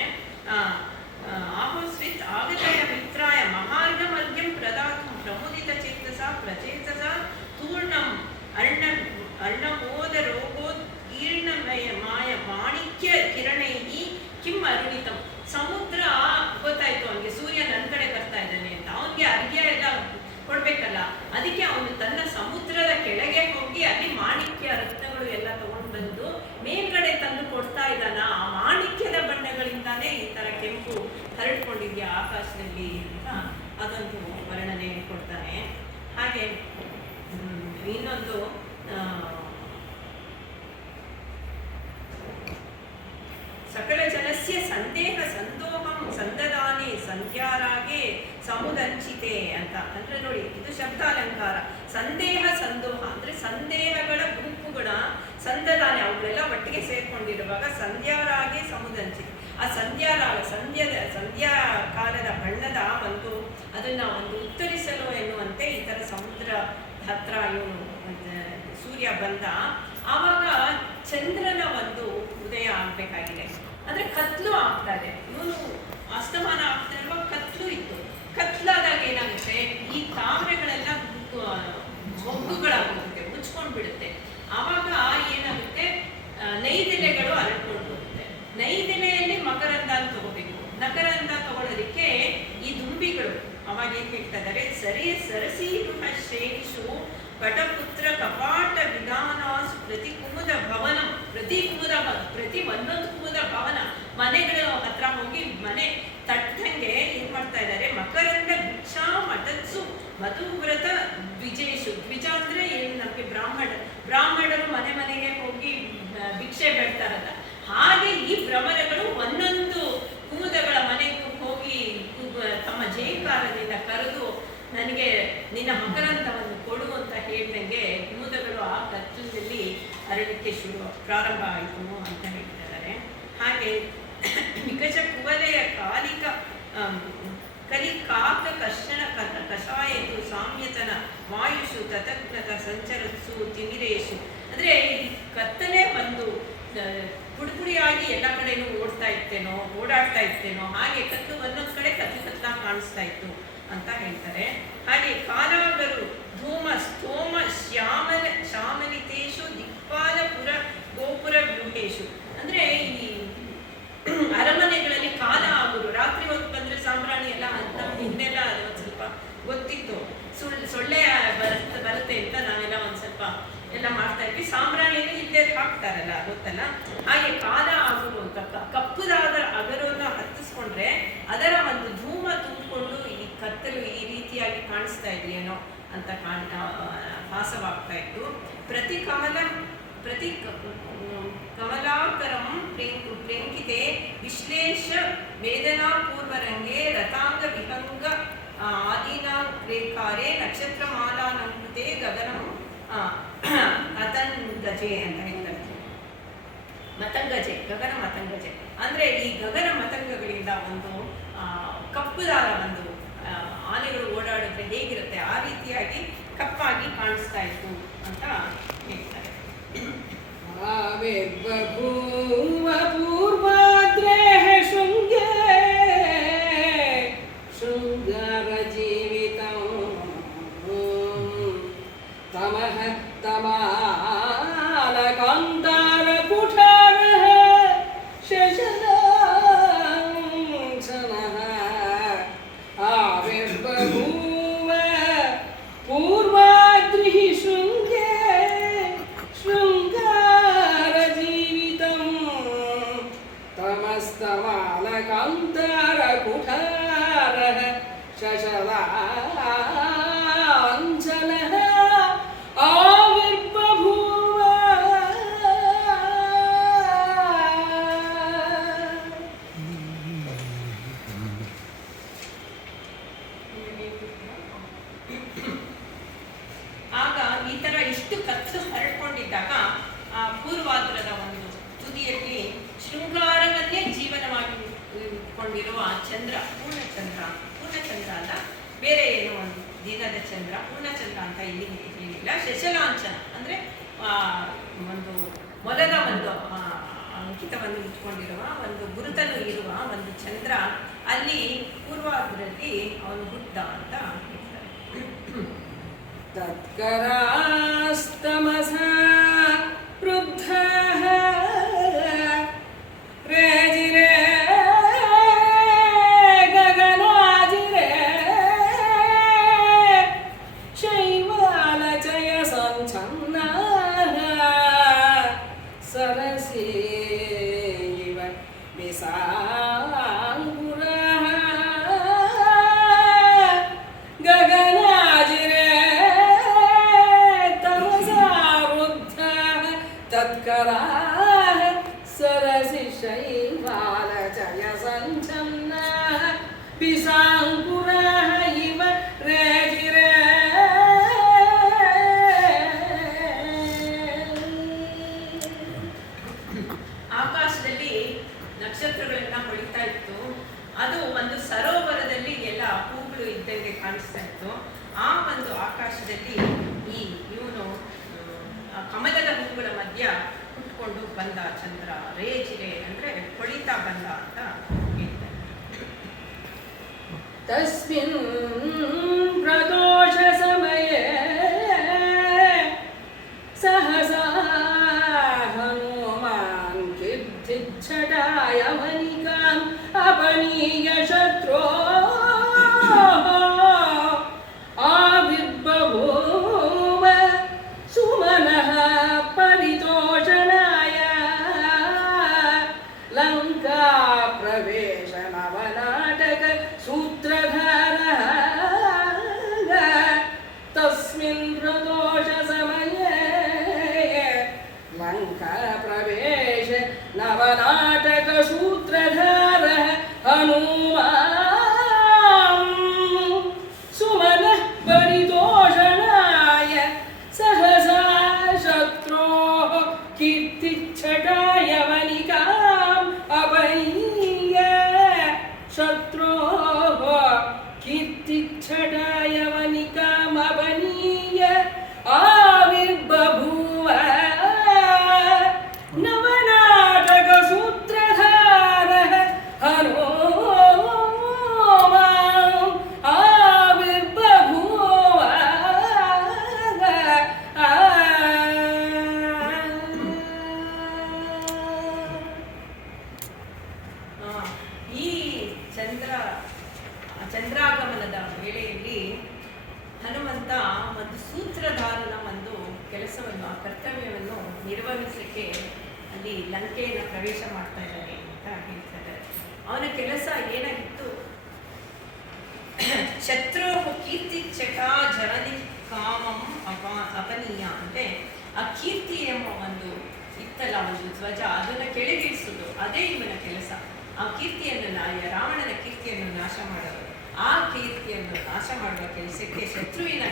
ಆಹೋಸ್ವಿತ್ ಆಗತಯ ಮಿತ್ರಾಯ ಮಹಾರ್ಗ ಮರ್ಗ್ಯಂ ಪ್ರದಾತು ಪ್ರಮುದಿತ ಚೇತಸ ಪ್ರಚೇತಸ ತೂರ್ಣಂ ಅರ್ಣಮೋದ ರೋಗೋತ್ಕೀರ್ಣಮಯ ಮಾಯ ಮಾಣಿಕ್ಯ ಕಿರಣೈಹಿ ಕಿಂ ಅರುಣಿತಂ. ಸಮುದ್ರ ಗೊತ್ತಾಯ್ತು ಅವನಿಗೆ, ಸೂರ್ಯ ನನ್ನ ಕಡೆ ಬರ್ತಾ ಇದ್ದಾನೆ ಅಂತ. ಅವನಿಗೆ ಅರ್ಘ್ಯ ಎಲ್ಲ ಕೊಡ್ಬೇಕಲ್ಲ, ಅದಕ್ಕೆ ಅವನು ತನ್ನ ಸಮುದ್ರದ ಕೆಳಗೆ ಹೋಗಿ ಅಲ್ಲಿ ಮಾಣಿಕ್ಯ ರತ್ನಗಳು ಎಲ್ಲ ತಗೊಂಡು ಬಂದು ಮೇಲ್ಗಡೆ ತಂದು ಕೊಡ್ತಾ ಇದ್ದಾನ. ಆ ಮಾಣಿಕ್ಯದ ಬಣ್ಣಗಳಿಂದಾನೇ ಈ ತರ ಕೆಂಪು ಹರಡ್ಕೊಂಡಿದ್ಯಾ ಆಕಾಶದಲ್ಲಿ ಅಂತ ಅದೊಂದು ವರ್ಣನೆ ಕೊಡ್ತಾನೆ. ಹಾಗೆ ಇನ್ನೊಂದು ಸಕಲ ಜನಸ್ಯ ಸಂದೇಹ ಸಂದೋಹಂ ಸಂದದಾನೆ ಸಂಧ್ಯಾರಾಗೆ ಸಮುದಂಚಿತೆ ಅಂತ. ಅಂದ್ರೆ ನೋಡಿ, ಇದು ಶಬ್ದಾಲಂಕಾರ. ಸಂದೇಹ ಸಂದೋಹ ಅಂದ್ರೆ ಸಂದೇಹಗಳ ಗುಂಪುಗಳ ಸಂದದಾನೆ, ಅವುಗಳೆಲ್ಲ ಒಟ್ಟಿಗೆ ಸೇರ್ಕೊಂಡಿರುವಾಗ ಸಂಧ್ಯಾರಾಗೆ ಸಮುದಂಚಿತೆ. ಆ ಸಂಧ್ಯಾ ಕಾಲದ ಬಣ್ಣದ ಒಂದು ಅದನ್ನ ಒಂದು ಉತ್ತರಿಸಲು ಎನ್ನುವಂತೆ ಈ ತರ ಸಮುದ್ರ ಹತ್ರ ಇವನು ಸೂರ್ಯ ಬಂದ. ಆವಾಗ ಚಂದ್ರನ ಒಂದು ಉದಯ ಆಗ್ಬೇಕಾಗಿದೆ. ಅಂದ್ರೆ ಕತ್ಲು ಆಗ್ತಾ ಇದೆ. ಇವನು ಅಸ್ತಮಾನ ಆಗ್ತಾ ಇರುವಾಗ ಕತ್ಲು ಇತ್ತು. ಕತ್ಲಾದಾಗ ಏನಾಗುತ್ತೆ, ಈ ತಾಮ್ರೆಗಳೆಲ್ಲ ಮೊಗ್ಗುಗಳಾಗೋಗುತ್ತೆ, ಮುಚ್ಕೊಂಡ್ಬಿಡುತ್ತೆ. ಆವಾಗ ಅವಾಗ ಏನ್ ಹೇಳ್ತಾ ಇದ್ದಾರೆ, ಸರಿ ಸರಸೀರುಹ ಶ್ರೇಣಿಷು ಪಟಪುತ್ರ ಕಪಾಟ ವಿಧಾನಾಸು ಪ್ರತಿ ಕುಮುದ ಭವನ, ಪ್ರತಿ ಒಂದೊಂದು ಕುಮುದ ಭವನ ಮನೆಗಳ ಹತ್ರ ಹೋಗಿ ಮನೆ ತಟ್ಟಂಗೆ ಏನ್ ಮಾಡ್ತಾ ಇದ್ದಾರೆ, ಮಕರಂದ ಭಿಕ್ಷಾ ಮಠತ್ಸು ಮಧುವ್ರತ ದ್ವಿಜೇಶು. ದ್ವಿಜ ಅಂದ್ರೆ ಏನು, ನಮಗೆ ಬ್ರಾಹ್ಮಣರು ಮನೆ ಮನೆಗೆ ಹೋಗಿ ಭಿಕ್ಷೆ ಬೇಡ್ತಾರಲ್ಲ, ಹಾಗೆ ಈ ಭ್ರಮರಗಳು ಒಂದೊಂದು ಕುಮುದಗಳ ಮನೆಗೆ ಹೋಗಿ ತಮ್ಮ ಜಯಕಾರದಿಂದ ಕರೆದು ನನಗೆ ನಿನ್ನ ಮಕರಂದವನ್ನು ಕೊಡು ಅಂತ ಹೇಳ್ದಂಗೆ ಕುಮುದಗಳು ಆ ಕತ್ತಲಲ್ಲಿ ಅರಳಿಕೆ ಪ್ರಾರಂಭ ಆಯಿತು ಅಂತ ಹೇಳ್ತಿದ್ದಾರೆ. ಹಾಗೆ ನಿಕಷ ಕುವಲೆಯ ಕಲಿಕಾಕ ಕರ್ಷಣ ಕಷಾಯತು ಸಾಮ್ಯತನ ವಾಯುಷು ತತಜ್ಞತ ಸಂಚರತ್ಸು ತಿಮಿರೇಶು. ಅಂದ್ರೆ ಈ ಕತ್ತಲೆ ಒಂದು ಪುಡಿಪುಡಿಯಾಗಿ ಎಲ್ಲ ಕಡೆನೂ ಓಡಾಡ್ತಾ ಇರ್ತೇನೋ ಹಾಗೆ ಕತ್ತು ಒಂದೊಂದು ಕಡೆ ಕತ್ತಲ ಕಾಣಿಸ್ತಾ ಇತ್ತು ಅಂತ ಹೇಳ್ತಾರೆ. ಹಾಗೆ ಕಾಲಾಗರು ಧೂಮ ಸ್ತೋಮ ಶ್ಯಾಮಲಿತೇಶು ದಿಕ್ಪಾಲಪುರ ಗೋಪುರ ವ್ಯೂಹೇಶು. ಅಂದ್ರೆ ಈ ಅರಮನೆಗಳಲ್ಲಿ ಕಾಲ ಆಗುರು ರಾತ್ರಿ ಹೊತ್ತು ಬಂದ್ರೆ ಸಾಂಬ್ರಾಣಿ ಎಲ್ಲ ಅಂತ ಹಿಂದೆಲ್ಲ ಒಂದು ಸ್ವಲ್ಪ ಗೊತ್ತಿತ್ತು, ಸೊಳ್ಳೆ ಬರುತ್ತೆ ಅಂತ ನಾವೆಲ್ಲ ಒಂದ್ ಸ್ವಲ್ಪ ಎಲ್ಲ ಮಾಡ್ತಾ ಇದ್ವಿ. ಸಾಂಬ್ರಾಣಿಯನ್ನು ಇಲ್ಲೇ ಹಾಕ್ತಾರಲ್ಲ, ಗೊತ್ತಲ್ಲ. ಹಾಗೆ ಕಾಲ ಆಗುರು ಅಂತ ಕಪ್ಪುದಾದ ಅಗರನ್ನ ಹತ್ತಿಸ್ಕೊಂಡ್ರೆ ಅದರ ಒಂದು ಧೂಮ ತುಂಬಿಕೊಂಡು ಈ ಕತ್ತಲು ಈ ರೀತಿಯಾಗಿ ಕಾಣಿಸ್ತಾ ಇದೆಯೇನೋ ಅಂತ ಭಾಸವಾಗ್ತಾ ಇತ್ತು. ಪ್ರತಿ ಕಮಲಾಕರಂ ಪ್ರೇಂಕಿತೆ ವಿಶ್ಲೇಷ ವೇದನಾ ಪೂರ್ವರಂಗೆ ರತಾಂಗ ವಿಹಂಗ ಆದೀನಾ ರೇಖಾರೆ ನಕ್ಷತ್ರಮಾಲಾನಂಕೃತೆ ಗಗನಂ ಮತಂಗಜೆ ಅಂತ ಹೇಳ್ತಾರೆ. ಗಗನ ಮತಂಗಜೆ ಅಂದ್ರೆ ಈ ಗಗನ ಮತಂಗಗಳಿಂದ ಒಂದು ಕಪ್ಪುದಾದ ಒಂದು ಆನೆಗಳು ಓಡಾಡಿದ್ರೆ ಹೇಗಿರುತ್ತೆ ಆ ರೀತಿಯಾಗಿ ಕಪ್ಪಾಗಿ ಕಾಣಿಸ್ತಾ ಇತ್ತು ಅಂತ ಹೇಳ್ತಾರೆ. ಆವಿರ್ಬಭೂವ ಪೂರ್ವಾದ್ರೇಃ ಶೃಂಗೇ ಶೃಂಗಾರ ಜೀವಿತಂ ತಮಃ ತಮಾಲಕಾಂತಾರ ಕುಠಾರಃ ಶಶಲಾಂಛನಃ. ಆವಿರ್ಬಭೂವ ಪೂರ್ವಾದ್ರಿಃ ಶೃಂಗೇ ಶೃಂಗಾರ ಜೀವಿತಂ ತಮಸ್ತಮಾಲಕಾಂತಾರ ಕುಠಾರಃ ಶಶಲಾಂಛನಃ ಆವಿರ್ಬಭೂವ. ಆಗ ಈ ತರ ಇಷ್ಟು ಕತ್ತು ಹರಡ್ಕೊಂಡಿದ್ದಾಗ ಆ ಪೂರ್ವಾದ್ರದ ಒಂದು ತುದಿಯಲ್ಲಿ ಶೃಂಗಾರವನ್ನೇ ಜೀವನವಾಗಿ ಇಟ್ಕೊಂಡಿರುವ ಚಂದ್ರ, ಪೂರ್ಣಚಂದ್ರ ಅಲ್ಲ, ಬೇರೆ ಏನೋ ಒಂದು ದಿನದ ಚಂದ್ರ, ಪೂರ್ಣಚಂದ್ರ ಅಂತ ಇಲ್ಲಿ ಹೇಳಿಲ್ಲ. ಶಶಲಾಂಚನ ಅಂದ್ರೆ ಒಂದು ಮೊದಲ ಒಂದು ಅಂಕಿತವನ್ನು ಇಟ್ಕೊಂಡಿರುವ ಒಂದು ಗುರುತನ್ನು ಇರುವ ಒಂದು ಚಂದ್ರ ಅಲ್ಲಿ ಪೂರ್ವಾದ್ರಲ್ಲಿ ಅವನು ಹುಟ್ಟ ಅಂತ ಹೇಳ್ತಾರೆ. ತತ್ಕರಾಸ್ತಮಸಾ ವೃದ್ಧಃ ರೇಜಿರೇ ಗಗನಾಜಿರೇ ಶೈವಾಲಚಯ ಸಂಛನ್ನಃ ಸರಸೀವ ವಿಸಾಂಗುರಃ ಗಗನಾಜಿರೇ ತತ್ಕರಾಃ ಸರಸಿ ಶೈವಾಲಚಯ ಸಂಛನ್ನಃ ಪಿಸಾಂಕುರಃ ಇವ ರೇಜಿರೇ. ಆಕಾಶದಲ್ಲಿ ನಕ್ಷತ್ರಗಳೆಲ್ಲ ಹೊಳಿತಾ ಇತ್ತು. ಅದು ಒಂದು ಸರೋವರದಲ್ಲಿ ಎಲ್ಲ ಹೂಗಳು ಇದ್ದಂಗೆ ಕಾಣಿಸ್ತಾ ಇತ್ತು. ಆ ಒಂದು ಆಕಾಶದಲ್ಲಿ ಇವನು ಕಮಲದ ಹೂಗಳ ಮಧ್ಯ ಹುಟ್ಕೊಂಡು ಬಂದ ಚಂದ್ರ. ರೇಜಿರೆ ಅಂದ್ರೆ ಹೊಳಿತಾ ಬಂದ ಅಂತ ಹೇಳ್ತಾರೆ. ತಸ್ಮಿನ್ ಪ್ರದೋಷ ಸಮಯೇ ಸಹಸಾ ಹನುಮಾನ್ ಕಿದ್ಧಿಚ್ಛಟಾಯ ಮನಿಕಾಂ ಅಪನೀಯ ಶತ್ರೋ तस्मिन् प्रदोषसमये लङ्काप्रवेश नवनाटकसूत्रधारः हनुमान् सुमनः परितोषणाय सहसा शत्रोः कीर्तिच्छटाय वनिकाम् अपनीय शत्रोः कीर्तिच्छटाय वनिकाम् अपनीय आविर्बभूव नवनाटकसूत्रधारः हनुमान् आविर्बभूव ಈ ಚಂದ್ರಾಗಮನದ ವೇಳೆಯಲ್ಲಿ ಹನುಮಂತ ಒಂದು ಸೂತ್ರಧಾರನ ಒಂದು ಕೆಲಸವನ್ನು ಆ ಕರ್ತವ್ಯವನ್ನು ನಿರ್ವಹಿಸಲಿಕ್ಕೆ ಅಲ್ಲಿ ಲಂಕೆಯನ್ನು ಪ್ರವೇಶ ಮಾಡ್ತಾ ಇದ್ದಾರೆ ಅಂತ ಹೇಳ್ತಾರೆ. ಅವನ ಕೆಲಸ ಏನಾಗಿತ್ತು? ಶತ್ರು ಕೀರ್ತಿ ಚಟ ಜರನಿ ಕಾಮಂ ಅಪನೀಯ ಅಂದ್ರೆ ಆ ಕೀರ್ತಿ ಎಂಬ ಒಂದು ಇತ್ತಲ್ಲ ಒಂದು ಧ್ವಜ, ಅದನ್ನು ಕೆಳಗಿಳಿಸುವುದು, ಅದೇ ಇವನ ಕೆಲಸ. ಆ ಕೀರ್ತಿಯನ್ನು ರಾವಣನ ಕೀರ್ತಿಯನ್ನು ನಾಶ ಮಾಡೋದು, ಆ ಕೀರ್ತಿಯನ್ನು ನಾಶ ಮಾಡುವ ಕೆಲಸಕ್ಕೆ, ಶತ್ರುವಿನ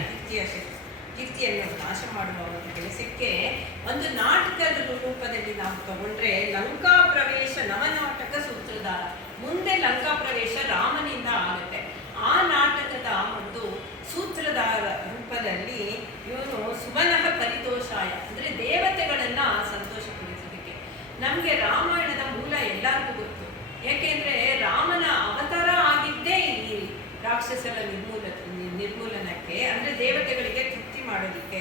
ಕೀರ್ತಿಯನ್ನು ನಾಶ ಮಾಡುವ ಒಂದು ಕೆಲಸಕ್ಕೆ ಒಂದು ನಾಟಕದ ರೂಪದಲ್ಲಿ ನಾವು ತಗೊಂಡ್ರೆ ಲಂಕಾ ಪ್ರವೇಶ ನವನಾಟಕ ಸೂತ್ರಧಾರ. ಮುಂದೆ ಲಂಕಾ ಪ್ರವೇಶ ರಾಮನಿಂದ ಆಗುತ್ತೆ. ಆ ನಾಟಕದ ಒಂದು ಸೂತ್ರಧಾರ ರೂಪದಲ್ಲಿ ಇವನು ಸುಮನಃ ಪರಿತೋಷಾಯ ಅಂದ್ರೆ ದೇವತೆಗಳನ್ನ ಸಂತೋಷಪಡಿಸೋದಕ್ಕೆ. ನಮಗೆ ರಾಮಾಯಣದ ಮೂಲ ಎಲ್ಲರಿಗೂ ಗೊತ್ತು. ಯಾಕೆಂದ್ರೆ ರಾಮನ ಅವತಾರ ಆಗಿದ್ದೇ ಈ ರಾಕ್ಷಸರ ನಿರ್ಮೂಲನಕ್ಕೆ, ಅಂದ್ರೆ ದೇವತೆಗಳಿಗೆ ತೃಪ್ತಿ ಮಾಡೋದಕ್ಕೆ.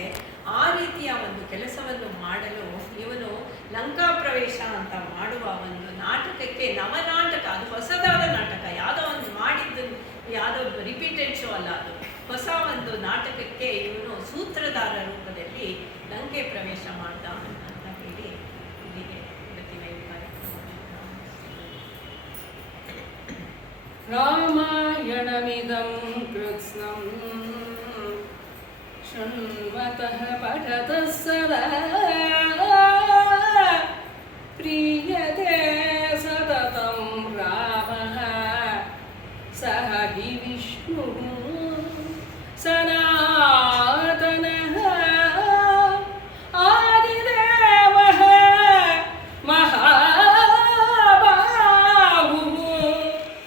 ಆ ರೀತಿಯ ಒಂದು ಕೆಲಸವನ್ನು ಮಾಡಲು ಇವನು ಲಂಕಾ ಪ್ರವೇಶ ಅಂತ ಮಾಡುವ ಒಂದು ನಾಟಕಕ್ಕೆ, ನವನಾಟಕ, ಅದು ಹೊಸದಾದ ನಾಟಕ, ಯಾವುದೋ ಒಂದು ಮಾಡಿದ್ದು, ಯಾವುದೋ ರಿಪೀಟೆಡ್ ಶೋ ಅಲ್ಲ, ಅದು ಹೊಸ ಒಂದು ನಾಟಕಕ್ಕೆ ಇವನು ಸೂತ್ರಧಾರ ರೂಪದಲ್ಲಿ ಲಂಕೆ ಪ್ರವೇಶ ಮಾಡ್ದ ಅಂತ ಹೇಳಿ ಇಲ್ಲಿಗೆ ಇವತ್ತಿನ ಈ ಕಾರ್ಯಕ್ರಮ. रामायणमिदं कृत्स्नं शृण्वतः पठतः सदा प्रीयते सततं रामः सह हि विष्णुः सनातनः आदिदेवः महाबाहुः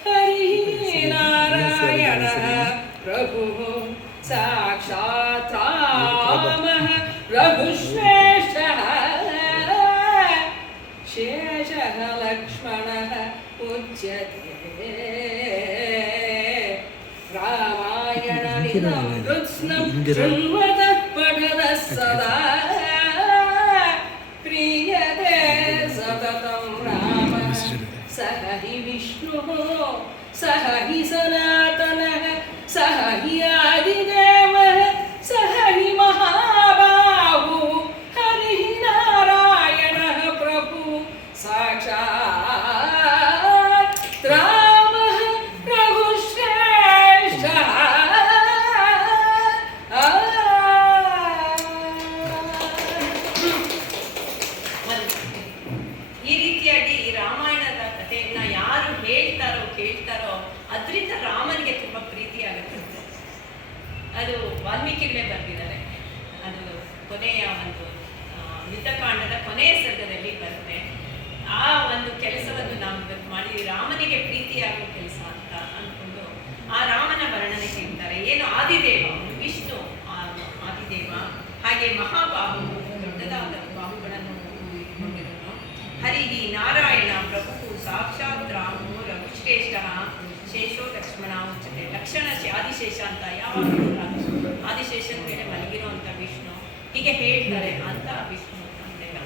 हरिनारायणः प्रभुः साक्षात् रामः रघुश्रेष्ठः शेषः लक्ष्मणः उच्यते रामायणमिदं कृत्स्नं शृण्वतः पठतः सदा प्रीयते सततं रामः सह हि विष्णुः सह हि सनातनः सह हि आदिदेवः सह हि महाबाहुः हरिः नारायणः प्रभुः साक्षात् रामः रघुश्रेष्ठः ಈ ರೀತಿಯಾಗಿ ಈ ರಾಮಾಯಣದ ಕಥೆಯನ್ನ ಯಾರು ಕೇಳ್ತಾರೋ ಅದರಿಂದ ರಾಮನಿಗೆ ತುಂಬಾ ಪ್ರೀತಿ ಆಗುತ್ತೆ. ಅದು ವಾಲ್ಮೀಕಿಗಳೇ ಬರೆದಿದ್ದಾರೆ. ಅದು ಕೊನೆಯ ಒಂದು ಯುದ್ಧಕಾಂಡದ ಕೊನೆಯ ಸರ್ಗದಲ್ಲಿ ಬರುತ್ತೆ. ಆ ಒಂದು ಕೆಲಸವನ್ನು ನಾವು ಇವತ್ತು ಮಾಡಿ ರಾಮನಿಗೆ ಪ್ರೀತಿಯಾಗುವ ಕೆಲಸ ಅಂತ ಅಂದ್ಕೊಂಡು ಆ ರಾಮನ ವರ್ಣನೆ ಹೇಳ್ತಾರೆ. ಏನು ಆದಿದೇವ, ವಿಷ್ಣು ಆದಿದೇವ, ಹಾಗೆ ಮಹಾಬಾಹು, ದೊಡ್ಡದಾದ ಬಾಹುಗಳನ್ನು ಇಟ್ಕೊಂಡಿರೋನು, ಹರಿಹಿ ನಾರಾಯಣ ಪ್ರಭು ಸಾಕ್ಷಾತ್ ರಾಮೋ ರಘುಶ್ರೇಷ್ಠ ಶೇಷೋ ಲಕ್ಷ್ಮಣ ಉಚ್ಚತೆ. ಲಕ್ಷಣ ಆದಿಶೇಷ ಅಂತ ಯಾವಾಗಲೂ ಆದಿಶೇಷನ ಮೇಲೆ ಮಲಗಿರುವಂತ ವಿಷ್ಣು, ಹೀಗೆ ಹೇಳ್ತಾರೆ ಅಂತ ವಿಷ್ಣು ಅಂತೆಲ್ಲ.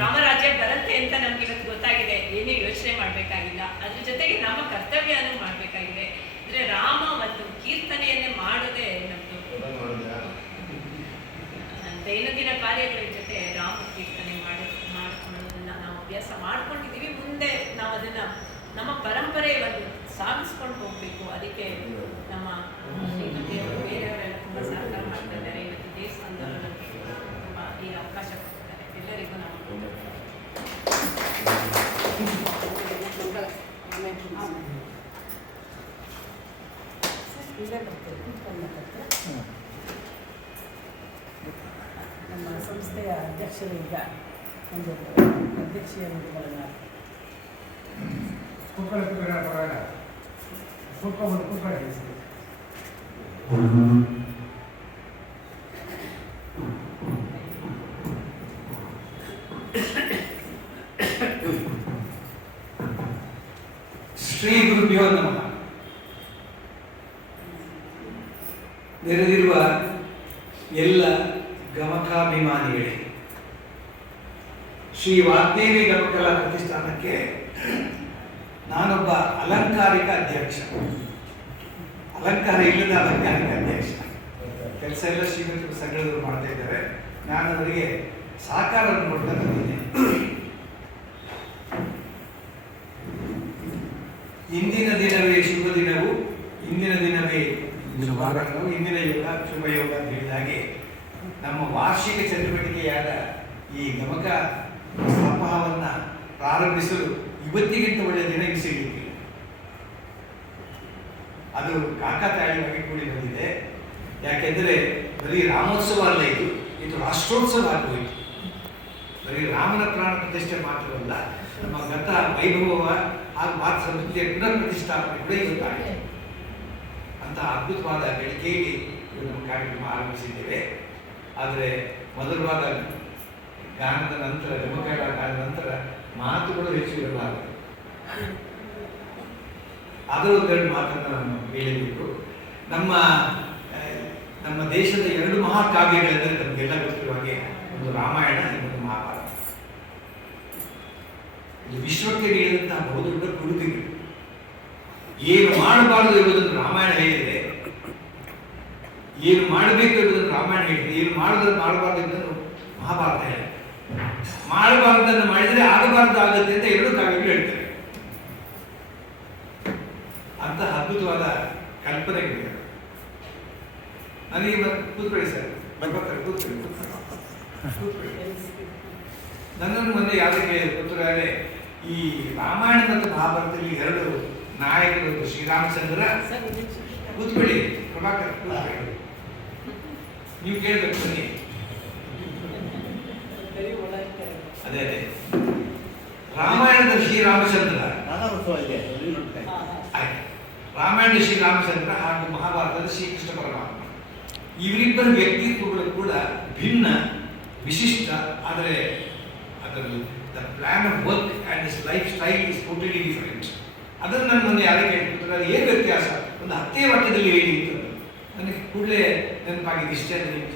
ರಾಮರಾಜ್ಯ ಬರುತ್ತೆ ಅಂತ ನಮ್ಗೆ ಇವತ್ತು ಗೊತ್ತಾಗಿದೆ, ಏನೇ ಯೋಚನೆ ಮಾಡಬೇಕಾಗಿಲ್ಲ. ಅದ್ರ ಜೊತೆಗೆ ನಮ್ಮ ಕರ್ತವ್ಯನೂ ಮಾಡಬೇಕಾಗಿದೆ. ಅಂದ್ರೆ ರಾಮ ಒಂದು ಕೀರ್ತನೆಯನ್ನೇ ಮಾಡೋದೇ ನಮ್ದು ದೈನಂದಿನ ಕಾರ್ಯಗಳ ಜೊತೆ ರಾಮ ಕೀರ್ತನೆ ಮಾಡ್ಕೊಳ್ಳೋದನ್ನ ನಾವು ಅಭ್ಯಾಸ ಮಾಡ್ಕೊಂಡಿದ್ದೀವಿ. ಮುಂದೆ ನಾವು ಅದನ್ನ ನಮ್ಮ ಪರಂಪರೆ ಒಂದು ಸಾಗಿಸ್ಕೊಂಡು ಹೋಗ್ಬೇಕು. ಅದಕ್ಕೆ ನಮ್ಮ ಶ್ರೀಮತಿಯವರು ಬೇರೆಯವರೆಲ್ಲ ತುಂಬ ಸಹಕಾರ ಮಾಡ್ತಾ ಇದ್ದಾರೆ. ಇವತ್ತು ದೇವಸ್ಥಾನದವರು ತುಂಬ ಈ ಅವಕಾಶ ಕೊಡ್ತಾರೆ. ಎಲ್ಲರಿಗೂ ನಾವು ನಮ್ಮ ಸಂಸ್ಥೆಯ ಅಧ್ಯಕ್ಷರು ಈಗ ಒಂದು ಅಧ್ಯಕ್ಷೀಯ ನುಡಿಗಳನ್ನು ಶ್ರೀ ಗುರುಭ್ಯೋ ನಮಃ. ನೆರೆದಿರುವ ಎಲ್ಲ ಗಮಕಾಭಿಮಾನಿಗಳೇ, ಶ್ರೀ ವಾಗ್ದೇವಿ ಗಮಕಲಾ ಪ್ರತಿಷ್ಠಾನಕ್ಕೆ ನಾನೊಬ್ಬ ಅಲಂಕಾರಿಕ ಅಧ್ಯಕ್ಷ, ಅಲಂಕಾರ ಇಲ್ಲದ ಅಲಂಕಾರಿಕ ಅಧ್ಯಕ್ಷ. ಕೆಲಸ ಎಲ್ಲ ಶ್ರೀಮಂತ ಸಂಘದವರು ಮಾಡ್ತಾ ಇದ್ದಾರೆ, ನಾನು ಅವರಿಗೆ ಸಹಕಾರವನ್ನು ಕೊಡ್ತಾ ಬಂದಿದ್ದೇನೆ. ಇಂದಿನ ದಿನವೇ ಶುಭ ದಿನವು, ಇಂದಿನ ದಿನವೇ ಶುಭಾರಂಭವು, ಇಂದಿನ ಯೋಗ ಶುಭ ಯೋಗ ಅಂತ ಹೇಳಿದ ಹಾಗೆ ನಮ್ಮ ವಾರ್ಷಿಕ ಚಟುವಟಿಕೆಯಾದ ಈ ಗಮಕ ಸಪ್ತಾಹವನ್ನು ಪ್ರಾರಂಭಿಸಲು ಇವತ್ತಿಗಿಂತ ಒಳ್ಳೆಯ ದಿನ ಸಿಗಲಿಕ್ಕಿಲ್ಲ. ಅದು ಕಾಕತಾಳೀಯವಾಗಿ ಕೂಡಿ ಬಂದಿದೆ. ಯಾಕೆಂದರೆ ಬರೀ ರಾಮೋತ್ಸವ ಅಲ್ಲ, ಇದು ರಾಷ್ಟ್ರೋತ್ಸವ ಆಗೋಯಿತು. ಬರೀ ರಾಮನ ಪ್ರಾಣ ಪ್ರತಿಷ್ಠೆ ಮಾತ್ರವಲ್ಲ, ನಮ್ಮ ಗತ ವೈಭವ ಹಾಗೂ ಮಾತೃ ಸಂಸ್ಕೃತಿಯ ಪುನರ್ ಪ್ರತಿಷ್ಠಾಪನೆ ಕೂಡ ಇವತ್ತಾಗಿದೆ. ಅಂತಹ ಅದ್ಭುತವಾದ ಗಳಿಕೆಯಲ್ಲಿ ನಮ್ಮ ಕಾರ್ಯಕ್ರಮ ಆರಂಭಿಸಿದ್ದೇವೆ. ಆದರೆ ಮಧುರವಾದ ಗಾನದ ನಂತರ, ಗಮಕಗಳ ಗಾನದ ನಂತರ ಮಾತುಗಳು ಹೆಚ್ಚು ಇರಲಾರದು. ಆದರೂ ಒಂದೆರಡು ಮಾತನ್ನು ನಾನು ಹೇಳಬೇಕು. ನಮ್ಮ ದೇಶದ ಎರಡು ಮಹಾಕಾವ್ಯಗಳೆಂದರೆ ನಮಗೆಲ್ಲ ಗೊತ್ತಿರುವ ಹಾಗೆ ಒಂದು ರಾಮಾಯಣ, ಇನ್ನೊಂದು ಮಹಾಭಾರತ. ಇದು ವಿಶ್ವಕ್ಕೆ ನೀಡಿದಂತಹ ಬಹುದೊಡ್ಡ ಕೊಡುಗೆಗಳು. ಏನು ಮಾಡಬಾರದು ಎಂಬುದನ್ನು ರಾಮಾಯಣ ಹೇಳಿದೆ, ಏನು ಮಾಡಬೇಕು ಎಂಬುದನ್ನು ರಾಮಾಯಣ ಹೇಳಿದೆ, ಏನು ಮಾಡಬಾರದು ಎಂಬುದನ್ನು ಮಹಾಭಾರತ ಹೇಳಿದೆ. ಮಾಡಬಾರದನ್ನು ಮಾಡಿದರೆ ಆಗಬಾರದು ಆಗುತ್ತೆ ಅಂತ ಎರಡು ಕಾವ್ಯಗಳು ಹೇಳ್ತಾರೆ. ಅಂತಹ ಅದ್ಭುತವಾದ ಕಲ್ಪನೆಗಳಿವೆ. ನನಗೆ ಕೂತ್ಕೊಳ್ಳಿ ಸರ್, ಕೂತ್ಕೊಳ್ಳಿ. ನನ್ನನ್ನು ಮೊನ್ನೆ ಯಾವುದಕ್ಕೆ ಗೊತ್ತಿರದೆ, ಈ ರಾಮಾಯಣ ಮತ್ತು ಮಹಾಭಾರತದಲ್ಲಿ ಎರಡು ನಾಯಕರು, ಶ್ರೀರಾಮಚಂದ್ರ. ಕೂತ್ಕೊಳ್ಳಿ ಪ್ರಭಾಕರ್, ನೀವು ಕೇಳಬೇಕು ಬನ್ನಿ. ಅದೇ ರಾಮಾಯಣದ ಶ್ರೀರಾಮಚಂದ್ರ, ರಾಮಾಯಣದ ಶ್ರೀರಾಮಚಂದ್ರ ಹಾಗೂ ಮಹಾಭಾರತದ ಶ್ರೀಕೃಷ್ಣ ಪರಮಾತ್ಮ, ಇವರಿಬ್ಬರ ವ್ಯಕ್ತಿತ್ವಗಳು ಕೂಡ ಭಿನ್ನ, ವಿಶಿಷ್ಟ. ಆದರೆ ಅದರಲ್ಲಿ the plan of work and this life style is totally different. ಅದನ್ನು ನಾನು ಮೊನ್ನೆ ಯಾರೇ ಕೇಳ್ಬಿಟ್ರೆ ಅದು ಏನು ವ್ಯತ್ಯಾಸ, ಒಂದು 10 ವಾಕ್ಯದಲ್ಲಿ ಹೇಳಿ ಅಂತ ನನಗೆ ಕೂಡಲೇ ನೆನಪಾಗಿದೆ. ಇಷ್ಟೇ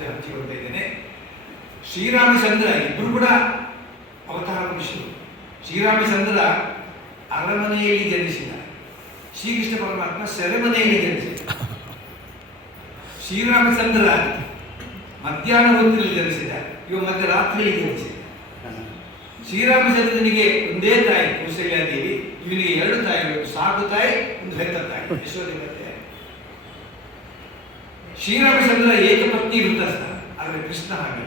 ಹಂಚಿಕೊಳ್ತಾ ಇದ್ದೇನೆ. ಶ್ರೀರಾಮಚಂದ್ರ ಇಬ್ಬರು ಕೂಡ ಅವತಾರ ಪುರುಷರು. ಶ್ರೀರಾಮಚಂದ್ರ ಅರಮನೆಯಲ್ಲಿ ಜನಿಸಿದ, ಶ್ರೀಕೃಷ್ಣ ಪರಮಾತ್ಮ ಸೆರೆಮನೆಯಲ್ಲಿ ಜನಿಸಿದ. ಶ್ರೀರಾಮಚಂದ್ರ ಮಧ್ಯಾಹ್ನ ಹೊತ್ತಿನಲ್ಲಿ ಜನಿಸಿದ, ಇವ ಮಧ್ಯರಾತ್ರಿಯಲ್ಲಿ ಜನಿಸಿದ. ಶ್ರೀರಾಮಚಂದ್ರನಿಗೆ ಒಂದೇ ತಾಯಿ ಕೌಸಲ್ಯಾದೇವಿ, ಇವನಿಗೆ 2 ತಾಯಿಗಳು, ಸಾಕು ತಾಯಿ, ಒಂದು ಹೆತ್ತ ತಾಯಿ ಯಶೋದೇವತೆ. ಶ್ರೀರಾಮಚಂದ್ರ ಏಕಪತ್ನಿ ವೃತಸ್ಥ, ಆದರೆ ಕೃಷ್ಣ ಹಾಗೆ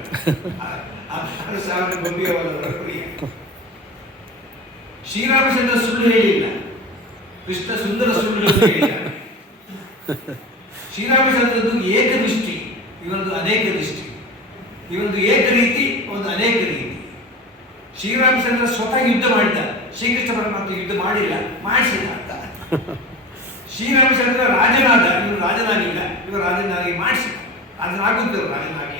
16,000 ಬಗೆಯವರ ಪ್ರಿಯ. ಶ್ರೀರಾಮಚಂದ್ರ ಸುಳ್ಳು ಹೇಳಿಲ್ಲ, ಕೃಷ್ಣ ಸುಂದರ ಸುಳ್ಳು ಹೇಳಿಲ್ಲ. ಶ್ರೀರಾಮಚಂದ್ರದ್ದು ಏಕದೃಷ್ಟಿ, ಇವನದು ಅನೇಕ ದೃಷ್ಟಿ. ಇವನದು ಏಕ ರೀತಿ, ಒಂದು ಅನೇಕ ರೀತಿ. ಶ್ರೀರಾಮಚಂದ್ರ ಸ್ವತಃ ಯುದ್ಧ ಮಾಡಿದ, ಶ್ರೀಕೃಷ್ಣ ಪರಮಾತ್ಮ ಯುದ್ಧ ಮಾಡಿಲ್ಲ, ಮಾಡಿಸಿದ ಅಂತ. ಶ್ರೀರಾಮಚಂದ್ರ ರಾಜನಾದ, ಇವನು ರಾಜನಾಗಿಲ್ಲ, ಇವರು ರಾಜನಾಗಿ ಮಾಡಿಸಿದ. ರಾಜನಾಗುತ್ತವರು ರಾಜನಾಗಿ.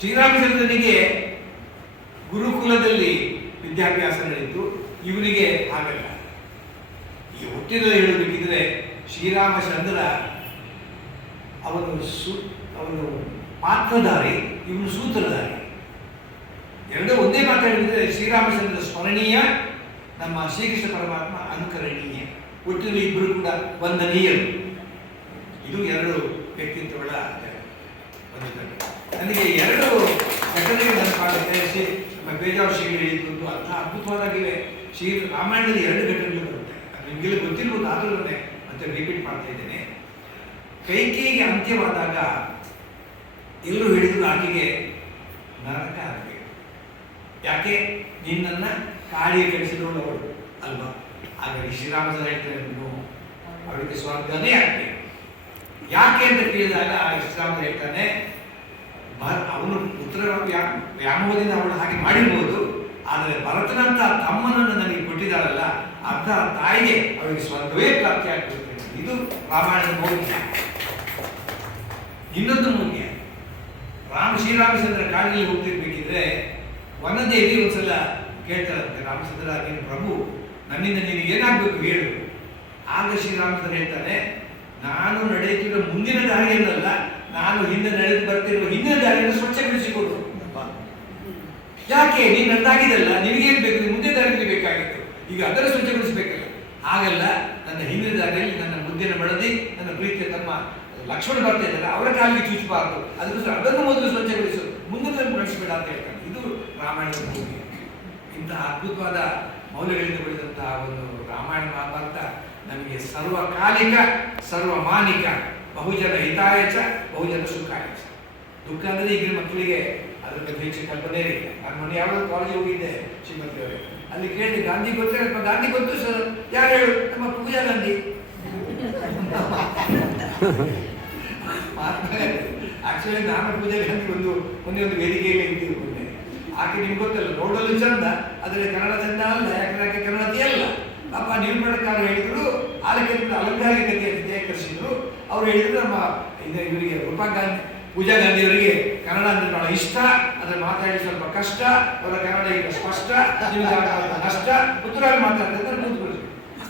ಶ್ರೀರಾಮಚಂದ್ರನಿಗೆ ಗುರುಕುಲದಲ್ಲಿ ವಿದ್ಯಾಭ್ಯಾಸ ನಡೆಯಿತು, ಇವನಿಗೆ ಆಗಲ್ಲ. ಈ ಒಟ್ಟಿನಲ್ಲಿ ಹೇಳಬೇಕಿದ್ರೆ ಶ್ರೀರಾಮಚಂದ್ರ ಅವನು ಪಾತ್ರಧಾರಿ, ಇವನು ಸೂತ್ರಧಾರಿ. ಎರಡೂ ಒಂದೇ ಮಾತಾಡಿದರೆ ಶ್ರೀರಾಮಚಂದ್ರ ಸ್ಮರಣೀಯ, ನಮ್ಮ ಶ್ರೀಕೃಷ್ಣ ಪರಮಾತ್ಮ ಅನುಕರಣೀಯ. ಒಟ್ಟಿನಲ್ಲಿ ಇಬ್ಬರು ಕೂಡ ವಂದನೀಯರು. ಇದು ಎರಡು ವ್ಯಕ್ತಿತ್ವಗಳ ಬಂದಿದ್ದಾರೆ. ನನಗೆ 2 ಘಟನೆಗಳು ನೆನಪಾಗುತ್ತೆ. ನಮ್ಮ ಬೇಜಾರು ಶ್ರೀಗಳು ಹೇಳಿದ್ದು ಅಂಥ ಅದ್ಭುತವಾದಾಗಿವೆ. ರಾಮಾಯಣದಲ್ಲಿ 2 ಘಟನೆಗಳು ಬರುತ್ತೆ. ಅದು ನಿಮಗೆಲ್ಲ ಗೊತ್ತಿರ್ಬೋದು, ಆದರೂ ಮತ್ತೆ ರಿಪೀಟ್ ಮಾಡ್ತಾ ಇದ್ದೇನೆ. ಕೈಕೇಯಿಗೆ ಅಂತ್ಯವಾದಾಗ ಎಲ್ಲರೂ ಹೇಳಿದ್ರು ಆಕೆಗೆ ನರಕ ಆಗಬೇಕು. ಯಾಕೆ? ನಿನ್ನನ್ನ ಕಾಡಿಗೆ ಕಳಿಸಿದವಳು ಅವಳು ಅಲ್ವಾ? ಹಾಗಾಗಿ ಶ್ರೀರಾಮಚಂದ್ರ ಹೇಳ್ತಾರೆ, ಅವಳಿಗೆ ಸ್ವರ್ಗನೇ ಆಗ್ಬೇಕು. ಯಾಕೆ ಅಂತ ಕೇಳಿದಾಗ ಶ್ರೀರಾಮಚಂದ್ರ ಹೇಳ್ತಾನೆ, ಅವನು ಪುತ್ರ ವ್ಯಾಮೋಹದಿಂದ ಅವಳು ಹಾಗೆ ಮಾಡಿರ್ಬೋದು, ಆದರೆ ಭರತನಂತ ತಮ್ಮನನ್ನು ನನಗೆ ಕೊಟ್ಟಿದ್ದಾಳಲ್ಲ, ಅಂತ ತಾಯಿಗೆ ಅವಳಿಗೆ ಸ್ವರ್ಗವೇ ಪ್ರಾಪ್ತಿ ಆಗ್ತದೆ. ಇದು ರಾಮಾಯಣದ ಮೌಲ್ಯ. ಇನ್ನೊಂದು ಮೌಲ್ಯ, ಶ್ರೀರಾಮಚಂದ್ರ ಕಾಡಿನಲ್ಲಿ ಹೋಗ್ತಿರ್ಬೇಕಿದ್ರೆ ವನದೇವಿ ಒಂದ್ಸಲ ಕೇಳ್ತಾರಂತೆ, ರಾಮಚಂದ್ರ ನೀನು ಪ್ರಭು, ನನ್ನಿಂದ ನಿನಗೆ ಏನಾಗಬೇಕು ಹೇಳು. ಆಗ ಶ್ರೀರಾಮಚಂದ್ರ ಹೇಳ್ತಾನೆ, ನಾನು ನಡೆಯುತ್ತಿರುವ ಮುಂದಿನ ದಾರಿಯನ್ನಲ್ಲ, ನಾನು ಹಿಂದೆ ನಡೆದು ಬರ್ತಿರುವ ಹಿಂದಿನ ದಾರಿಯನ್ನು ಸ್ವಚ್ಛಗೊಳಿಸಿಕೊಡು. ಯಾಕೆ? ನೀನು ನಂದಾಗಿದೆಲ್ಲ, ನಿನಗೇನು ಬೇಕು? ಮುಂದೆ ದಾರಿಗೆ ಬೇಕಾಗಿತ್ತು, ಈಗ ಅದರ ಸ್ವಚ್ಛಗೊಳಿಸಬೇಕಲ್ಲ. ಹಾಗಲ್ಲ, ನನ್ನ ಹಿಂದಿನ ದಾರಿಯಲ್ಲಿ ನನ್ನ ಮುದ್ದಿನ ಬಳದಿ ನನ್ನ ಪ್ರೀತಿಯ ತಮ್ಮ ಲಕ್ಷ್ಮಣ ಬರ್ತಾ ಇದ್ದಾರೆ, ಅವರ ಕಾಲಿಗೆ ಚೂಚಬಾರದು, ಅದಕ್ಕೋಸ್ಕರ ಅದನ್ನು ಮೊದಲು ಸ್ವಚ್ಛಗೊಳಿಸು, ಮುಂದೆ ನಡೆಸಬೇಡ ಅಂತ ಹೇಳ್ತಾನೆ. ಇದು ರಾಮಾಯಣದ ಭೂಮಿ. ಇಂತಹ ಅದ್ಭುತವಾದ ಮೌಲ್ಯಗಳಿಂದ ಬೆಳೆದಂತಹ ಒಂದು ರಾಮಾಯಣ ಮಹಾಭಾರತ ನಮಗೆ ಸರ್ವಕಾಲಿಕ ಸರ್ವಮಾನಿಕ, ಬಹುಜನ ಹಿತಾಯ ಚ ಬಹುಜನ ಸುಖಾಯ ಚ. ದುಃಖ ಅಂದರೆ ಈಗಿನ ಮಕ್ಕಳಿಗೆ ಅದ್ರ ಬಗ್ಗೆ ಹೆಚ್ಚು ಕಲ್ಪನೆ ಇಲ್ಲ. ನಾನು ಮೊನ್ನೆ ಯಾವುದೋ ಕಾಲೇಜಿಗೆ ಹೋಗಿದ್ದೆ ಶ್ರೀಮತಿ ಅವರೇ, ಅಲ್ಲಿ ಕೇಳಿ ಗಾಂಧಿ ಗೊತ್ತೇ? ಗಾಂಧಿ ಗೊತ್ತು ಸರ್. ಯಾರು ಹೇಳು? ನಮ್ಮ ಪೂಜಾ ಗಾಂಧಿ. ಆಕ್ಚುಲಿ ನಾನು ಪೂಜಾ ಗಾಂಧಿ ಮೊನ್ನೆ ಒಂದು ವೇದಿಕೆಯಲ್ಲಿ ನಿಂತಿದ್ದೆ. ಆಕೆ ನಿಮ್ಗೆ ಗೊತ್ತಲ್ಲ, ನೋಡಲು ಚಂದ, ಅದರಲ್ಲಿ ಕನ್ನಡ ಚಂದ ಅಲ್ಲ, ಯಾಕೆ ಕನ್ನಡತಿ ಅಲ್ಲ. ಪಾಪ ನಿರ್ಮಾಣಕಾರ ಹೇಳಿದ್ರು, ಆಲೋಚನೆ ಅಲಂಕಾರಿಕತೆ ಕರೆಸಿದ್ರು. ಅವ್ರು ಹೇಳಿದ್ರು, ನಮ್ಮ ಇವರಿಗೆ ರೂಪಾ ಗಾಂಧಿ ಪೂಜಾ ಗಾಂಧಿ ಅವರಿಗೆ ಕನ್ನಡ ಅಂದ್ರೆ ಬಹಳ ಇಷ್ಟ, ಅದ್ರ ಮಾತಾಡಿ ಸ್ವಲ್ಪ ಕಷ್ಟ, ಅವರ ಕನ್ನಡ ಈಗ ಸ್ಪಷ್ಟ, ನಷ್ಟ, ಉತ್ತರಾಗಿ ಮಾತಾಡ್ತಾರೆ ಕೂತ್ಕೊಳ್ಳಿ.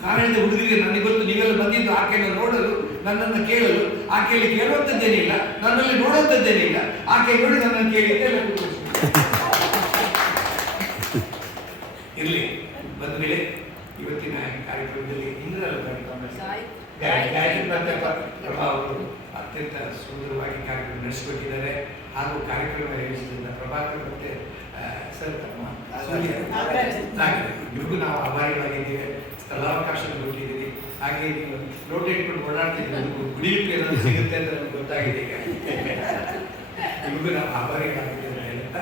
ನಾನು ಹೇಳಿದೆ ಹುಡುಗರಿಗೆ, ನನಗೆ ಗೊತ್ತು ನೀವೆಲ್ಲ ಬಂದಿದ್ದು ಆಕೆಯನ್ನು ನೋಡಲು, ನನ್ನನ್ನು ಕೇಳಲು. ಆಕೆಯಲ್ಲಿ ಕೇಳುವಂಥದ್ದೇನಿಲ್ಲ, ನನ್ನಲ್ಲಿ ನೋಡುವಂಥದ್ದೇನಿಲ್ಲ, ಆಕೆ ನೋಡಿ ನನ್ನನ್ನು ಕೇಳಿ ಅಂತ ಎಲ್ಲ ಕೂತ್ಕೊಳ್ಳಿ. ಇರಲಿ ಬಂಧುಗಳೇ, ಇವತ್ತಿನ ಕಾರ್ಯಕ್ರಮದಲ್ಲಿ ಗಾಯತ್ರಿ ಅವರು ಅತ್ಯಂತ ಸುಂದರವಾಗಿ ಕಾರ್ಯಕ್ರಮ ನಡೆಸಿಕೊಟ್ಟಿದ್ದಾರೆ. ಹಾಗೂ ಕಾರ್ಯಕ್ರಮ ನಿರ್ವಹಿಸಿದ ಪ್ರಭಾಕರ್ ಮತ್ತೆ ಸರ್ ತಮ್ಮ ಇವ್ರಿಗೂ ನಾವು ಆಭಾರಿಗಳಾಗಿದ್ದೇವೆ. ಸ್ಥಳಾವಕಾಶ ಕೊಟ್ಟಿದ್ದೀರಿ, ಹಾಗೆ ನೀವು ಲೋಟ ಇಟ್ಕೊಂಡು ಓಡಾಡ್ತಿದ್ದೀವಿ, ಕುಡಿಲಿಕ್ಕೆ ಏನಾದ್ರು ಸಿಗುತ್ತೆ ಅಂತ ನಮ್ಗೆ ಗೊತ್ತಾಗಿದೆ. ಈಗ ಇವ್ರಿಗೂ ನಾವು ಆಭಾರಿಗಳಾಗಿದ್ದೇವೆ ಅಂತ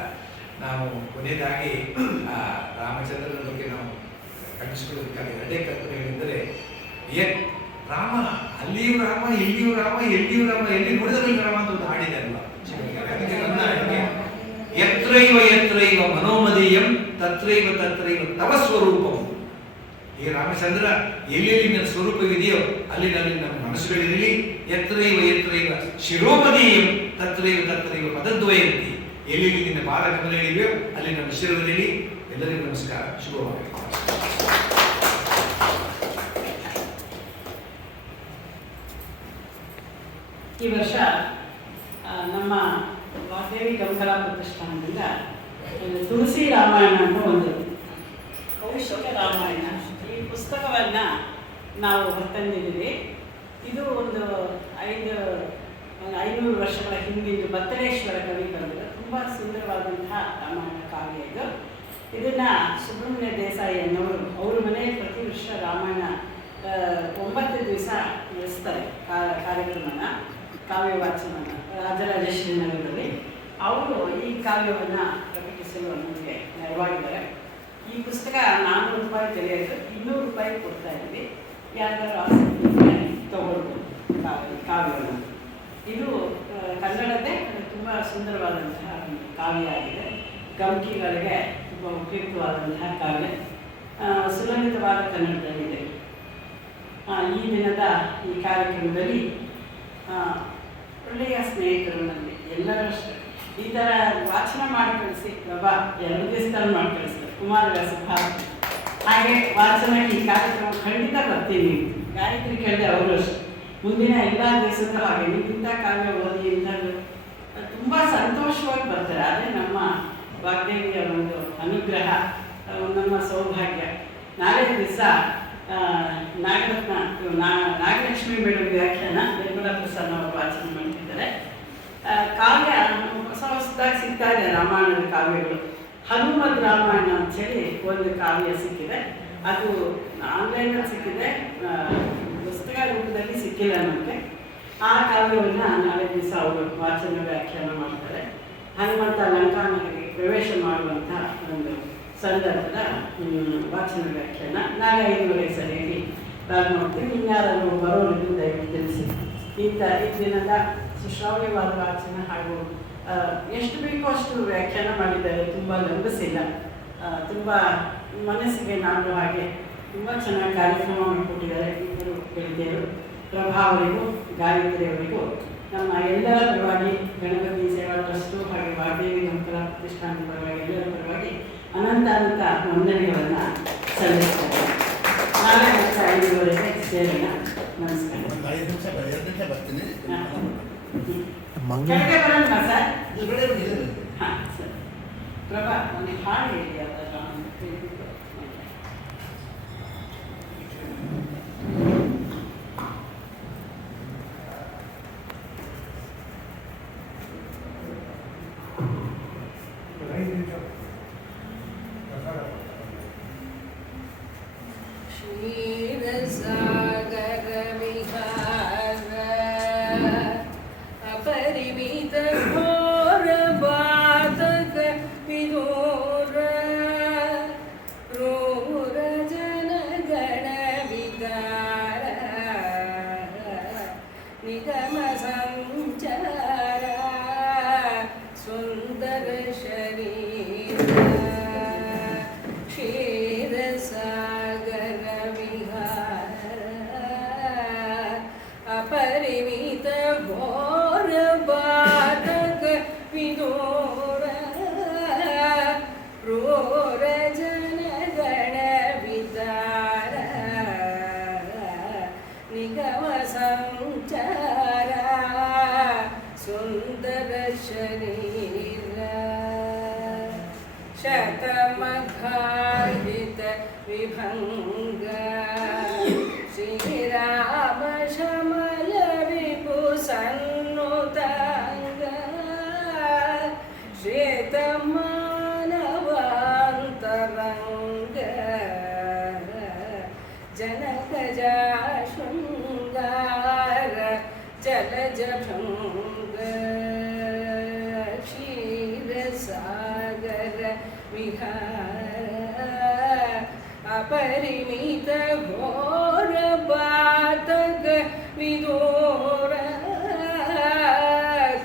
ನಾವು ಕೊನೆಯದಾಗಿ ರಾಮಚಂದ್ರನ ಬಗ್ಗೆ ನಾವು ಕಂಡಿಸಿಕೊಳ್ಳಬೇಕಾದ ಎರಡೇ ಕಲ್ಪನೆಗಳೆಂದರೆ, ರಾಮ ಅಲ್ಲಿಯೂ ರಾಮ, ಇಲ್ಲಿಯೂ ರಾಮ, ಎಲ್ಲಿಯೂ ರಾಮ, ಎಲ್ಲಿ ನೋಡಿದಲ್ಲಿ ರಾಮ ಅಂತ ಒಂದು ಹಾಡಿದೆ ಅಲ್ವಾ? ನನ್ನ ಅಡಿಗೆ ಯತ್ರೈವ ಯತ್ರೈವ ಮನೋಮದೀಯಂ ತತ್ರೈವ ತತ್ರೈವ ತವ ಸ್ವರೂಪಂ. ಈ ರಾಮಚಂದ್ರ ಎಲ್ಲೆಲ್ಲಿ ನನ್ನ ಸ್ವರೂಪವಿದೆಯೋ ಅಲ್ಲಿ ನನ್ನ ಮನಸ್ಸುಗಳಿರಲಿ. ಯತ್ರೈವ ಯತ್ರೈವ ಶಿರೋಮದೀಯಂ ತತ್ರೈವ ತತ್ರೈವ ಪದದ್ವಯಂತಿ. ಎಲ್ಲೆಲ್ಲಿ ನಿನ್ನ ಬಾಲಕಮಲಗಳಿವೆಯೋ ಅಲ್ಲಿ ನನ್ನ ಶಿರವಿರಲಿ. ಎಲ್ಲರಿಗೂ ನಮಸ್ಕಾರ, ಶುಭವಾಗಲಿ. ಈ ವರ್ಷ ನಮ್ಮ ವಾಗ್ದೇವಿ ಗಂಗಲ ಪ್ರತಿಷ್ಠಾನದಿಂದ ತುಳಸಿ ರಾಮಾಯಣ ಅಂತ ಒಂದು ಕೌಶಿಕ ರಾಮಾಯಣ ಈ ಪುಸ್ತಕವನ್ನು ನಾವು ಹೊರತಂದಿದ್ದೀವಿ. ಇದು ಒಂದು 500 ವರ್ಷಗಳ ಹಿಂದಿನ ಬತ್ತಲೇಶ್ವರ ಕವಿ ಬರೆದಿರೋ ತುಂಬ ಸುಂದರವಾದಂತಹ ರಾಮಾಯಣ ಕಾವ್ಯ ಇದು. ಇದನ್ನು ಸುಬ್ರಹ್ಮಣ್ಯ ದೇಸಾಯಿ ಅನ್ನೋರು ಅವ್ರ ಮನೆಯಲ್ಲಿ ಪ್ರತಿ ವರ್ಷ ರಾಮಾಯಣ 9 ದಿವಸ ನಡೆಸ್ತಾರೆ ಕಾರ್ಯಕ್ರಮನ, ಕಾವ್ಯ ವಾಚನವನ್ನು ರಾಜರಾಜೇಶ್ವರಿ ನಗರದಲ್ಲಿ. ಅವರು ಈ ಕಾವ್ಯವನ್ನು ಪ್ರಕಟಿಸಲು ನಮಗೆ ನೆರವಾಗಿದ್ದಾರೆ. ಈ ಪುಸ್ತಕ 400 ರೂಪಾಯಿ ತೆರೆಯೋದು, 200 ರೂಪಾಯಿ ಕೊಡ್ತಾ ಇದ್ದೀವಿ. ಯಾರಾದರೂ ಆಸಕ್ತಿ ಇದ್ದರೆ ತಗೊಳ್ಬೋದು ಕಾವ್ಯವನ್ನು. ಇದು ಕನ್ನಡದ್ದೇ ತುಂಬ ಸುಂದರವಾದಂತಹ ಕಾವ್ಯ ಆಗಿದೆ. ಗಮಕಿಗಳಿಗೆ ತುಂಬ ಉಪಯುಕ್ತವಾದಂತಹ ಕಾವ್ಯ, ಸುಲಲಿತವಾದ ಕನ್ನಡದಲ್ಲಿದೆ. ಈ ದಿನದ ಈ ಕಾರ್ಯಕ್ರಮದಲ್ಲಿ ಒಳ್ಳೆಯ ಸ್ನೇಹಿತರು ನನಗೆ ಎಲ್ಲರಷ್ಟು ಈ ಥರ ವಾಚನ ಮಾಡಿ ಕಳಿಸಿ, ಬಾಬಾ 2 ದಿವಸದಲ್ಲಿ ಮಾಡಿ ಕಳಿಸ್ತಾರೆ ಕುಮಾರವ್ಯಾಸ ಭಾರತಿ. ಹಾಗೆ ವಾಚನಕ್ಕೆ ಈ ಕಾರ್ಯಕ್ರಮ ಖಂಡಿತ ಬರ್ತೀನಿ. ಗಾಯತ್ರಿ ಕೇಳಿದೆ ಅವರು ಅಷ್ಟು ಮುಂದಿನ ಎಲ್ಲ ದಿವಸದಲ್ಲೂ ಹಾಗೆ ನಿಮ್ಮಿಂದ ಕಾವ್ಯ ಓದಿ ಇಂಥದ್ದು ತುಂಬ ಸಂತೋಷವಾಗಿ ಬರ್ತಾರೆ. ಅದೇ ನಮ್ಮ ವಾಗ್ದೇವಿಯ ಒಂದು ಅನುಗ್ರಹ, ನಮ್ಮ ಸೌಭಾಗ್ಯ. ನಾಳೆ ದಿವಸ ನಾಗಲಕ್ಷ್ಮಿ ಮೇಡಮ್ ವ್ಯಾಖ್ಯಾನ ನಿರ್ಮಲಾ ಪ್ರಸಾದ್ ಅವರು ವಾಚನ ಮಾಡ್ತಿದ್ದಾರೆ. ಕಾವ್ಯ ಹೊಸದಾಗಿ ಸಿಗ್ತಾ ಇದೆ ರಾಮಾಯಣದ ಕಾವ್ಯಗಳು. ಹನುಮದ್ ರಾಮಾಯಣ ಅಂಥೇಳಿ ಒಂದು ಕಾವ್ಯ ಸಿಕ್ಕಿದೆ. ಅದು ಆನ್ಲೈನಲ್ಲಿ ಸಿಕ್ಕಿದೆ, ಪುಸ್ತಕ ರೂಪದಲ್ಲಿ ಸಿಕ್ಕಿಲ್ಲ ನಮಗೆ. ಆ ಕಾವ್ಯವನ್ನು ನಾಳೆ ದಿವಸ ಅವರು ವಾಚನ ವ್ಯಾಖ್ಯಾನ ಮಾಡ್ತಾರೆ. ಹನುಮಂತ ಲಂಕಾನಗರಿಗೆ ಪ್ರವೇಶ ಮಾಡುವಂಥ ಒಂದು ಸಂದರ್ಭದ ವಾಚನ ವ್ಯಾಖ್ಯಾನ ನಾಳೆ 5:30 ಸರಿಯಾಗಿ ನೋಡ್ತೀವಿ. ಇನ್ಯಾರಾದರೂ ಬರೋರಿಗೂ ದಯವಿಟ್ಟು ತಿಳಿಸಿ. ಈ ದಿನದ ಶ್ರಾವ್ಯವಾದ ವಾಚನ ಹಾಗೂ ಎಷ್ಟು ಬೇಕೋ ಅಷ್ಟು ವ್ಯಾಖ್ಯಾನ ಮಾಡಿದ್ದಾರೆ, ತುಂಬ ಲಂಬಿಸಿಲ್ಲ. ತುಂಬ ಮನಸ್ಸಿಗೆ ನಾನು ಹಾಗೆ ತುಂಬ ಚೆನ್ನಾಗಿ ಕಾರ್ಯಕ್ರಮ ಮಾಡಿಕೊಟ್ಟಿದ್ದಾರೆ ಇಬ್ಬರು ಗೆಳತಿಯರು. ಪ್ರಭಾ ಅವರಿಗೂ ಗಾಯತ್ರಿ ಅವರಿಗೂ ನಮ್ಮ ಎಲ್ಲರ ಪರವಾಗಿ, ಗಣಪತಿ ಸೇವಾ ಟ್ರಸ್ಟು ಹಾಗೆ ವಾಗ್ದೇವಿ ದಂಪರ ಪ್ರತಿಷ್ಠಾನದ ಪರವಾಗಿ ಎಲ್ಲರ ಪರವಾಗಿ ಅನಂತ ವಂದನೆಗಳನ್ನು ಸಲ್ಲಿಸ್ತಾರೆ. ನಾಳೆ ಮತ್ತೆ 5:30 ಸೇರೋಣ. ನಮಸ್ಕಾರ. ಕೆಳಗೆ ಬರೋಣ ಸರ್. ಹಾಂ ಸರ್. ಪ್ರಭಾ ಒಂದು ಹಾಡು ಹೇಳಿ ಅದರ शतमघाहित विभंग श्रीराम शमल विभु सन्नुतंग श्वेत मानवांतरंग जनकजा शृंगार जलज भृंग क्षीर सागर विहार अपरिमित घोर बातक विदूर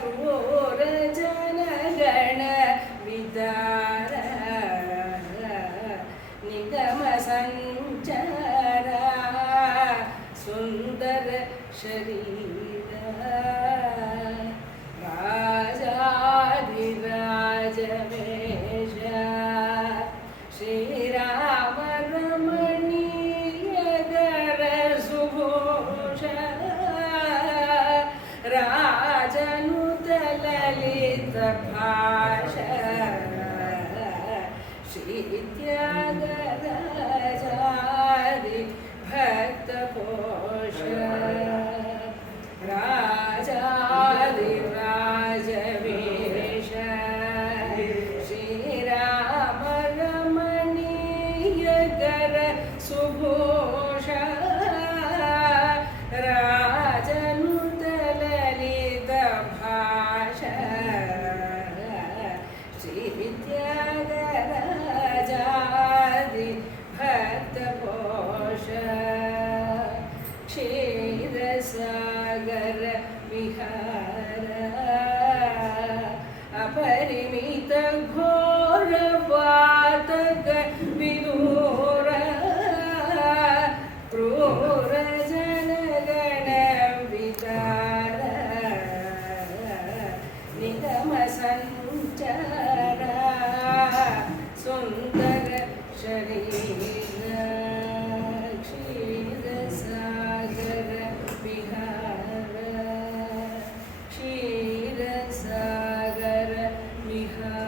क्रूर जनगण विदार निगम संचार सुंदर शरीर राजाधिराज वेश श्रीराम रमणीय गर सुभूष राजनुत ललित भाष श्री त्यागराजादि भक्त पोष राजाधिराज वेश श्रीराम रमणीय गर सुभूष राजनुत ललित भाष श्री त्यागराजादि भक्त पोष क्षीर सागर विहार अपरिमित घोर पातक विदूर क्रूर जनगण विदार निगम संचार सुंदर शरीर क्षीर सागर विहार क्षीर सागर विहार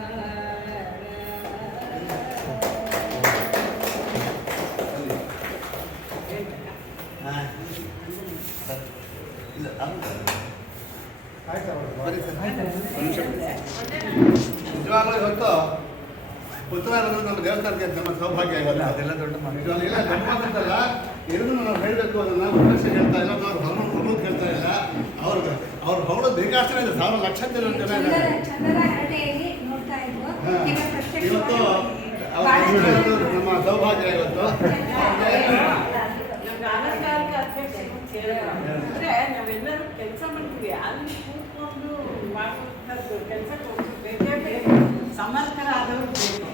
ನಿಜವಾಗ್ಲೂ ಇವತ್ತು ಉತ್ತರ ನಮ್ಮ ದೇವಸ್ಥಾನಕ್ಕೆ ನಮ್ಮ ಸೌಭಾಗ್ಯ ಇವತ್ತು ಅದೆಲ್ಲ ದೊಡ್ಡ ನಿಜವಾಗ್ಲೂ ಇಲ್ಲ ದೊಡ್ಡ ಮಾತಲ್ಲ ಎರಡನ್ನೂ ನಾವು ಹೇಳಬೇಕು ಅದನ್ನು ಹೇಳ್ತಾ ಎಲ್ಲ ಹೊಗಳು ಕೇಳ್ತಾ ಇಲ್ಲ. ಅವ್ರ ಹೊಗಳು ಬೇಕಾಷ್ಟೇ ಇದೆ, ಸಾವಿರ ಲಕ್ಷ ಜನ ಇದ್ದಾರೆ. ಚಂದದ ಹರಟೆಯಲ್ಲಿ ನೋಡ್ತಾ ಇದ್ವು. ಹಾ. ಈಗ ಪ್ರತ್ಯಕ್ಷವಾಗಿ ಇವತ್ತು ಬಹಳ ಅವ್ರು ನಮ್ಮ ಸೌಭಾಗ್ಯ ಇವತ್ತು. ನಮ್ಗೆ ಅಲಂಕಾರಿಕ ಅಧ್ಯಕ್ಷರು ಅಂದ್ರೆ ನಾವೆಲ್ಲರೂ ಕೆಲಸ ಮಾಡ್ತೀವಿ, ಅಲ್ಲಿ ಕೂತ್ಕೊಂಡು ಮಾಡುವಂಥದ್ದು ಕೆಲಸಕ್ಕೆ ಹೋಗೋದು ಬೇಕೇ ಬೇಕು, ಸಮರ್ಥರಾದವರು ಬೇಕು.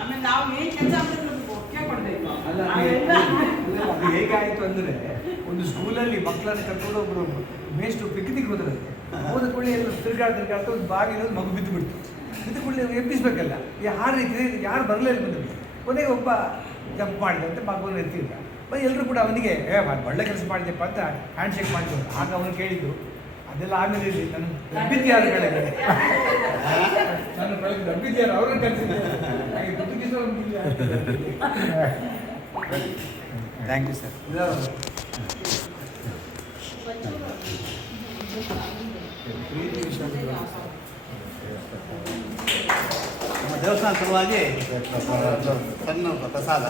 ಆಮೇಲೆ ನಾವು ಏನು ಕೆಲಸ ಮಾಡಿದ್ರೆ ನಮ್ಗೆ ಒಕ್ಕೆ ಕೊಡಬೇಕು. ಅಲ್ಲ ಅದು ಹೇಗಾಯಿತು ಅಂದರೆ, ಒಂದು ಸ್ಕೂಲಲ್ಲಿ ಮಕ್ಕಳನ್ನು ಕರ್ಕೊಂಡು ಒಬ್ಬರು ಮೇಷ್ಟು ಪಿಕ್ನಿಕ್ ಹೋದ್ರಂತೆ. ಹೋದ ಕೂಡಲೇ ಎಲ್ಲ ತಿರುಗಾಡ್ತಾ ಒಂದು ಬಾಗಿಲು ಮಗು ಬಿದ್ದು ಬಿಡ್ತು. ಬಿದ್ದು ಕೂಡಲೇ ಎಬ್ಬಿಸ್ಬೇಕಲ್ಲ, ಯಾರು ರೀತಿ ಯಾರು ಬರಲಿಲ್ಲ ಬಂದರು. ಕೊನೆಗೆ ಒಬ್ಬ ಜಂಪ್ ಮಾಡಿದಂತೆ ಮಗುವನ್ನು ಎತ್ತಿಲ್ಲ. ಎಲ್ಲರೂ ಕೂಡ ಅವನಿಗೆ ಒಳ್ಳೆ ಕೆಲಸ ಮಾಡಿದೆಪ್ಪ ಅಂತ ಹ್ಯಾಂಡ್ ಶೇಕ್ ಮಾಡಿದ್ರು. ಆಗ ಅವನು ಕೇಳಿದ್ದು, ಅದೆಲ್ಲ ಆಮೇಲೆ ಇರಲಿ, ನನ್ನ ದಬ್ಬಿದ್ಯಾರು ಬೆಳಗ್ಗೆ, ನನ್ನ ಬೆಳಗ್ಗೆ ದಬ್ಬಿದ್ಯಾರು ಅವ್ರನ್ನ ಕಲಿಸಿದ್ದಾರೆ. ಹಾಗೆ ಥ್ಯಾಂಕ್ ಯು ಸರ್. ನಮ್ಮ ದೇವಸ್ಥಾನ ಸಲುವಾಗಿ ಸಣ್ಣ ಪ್ರಸಾದ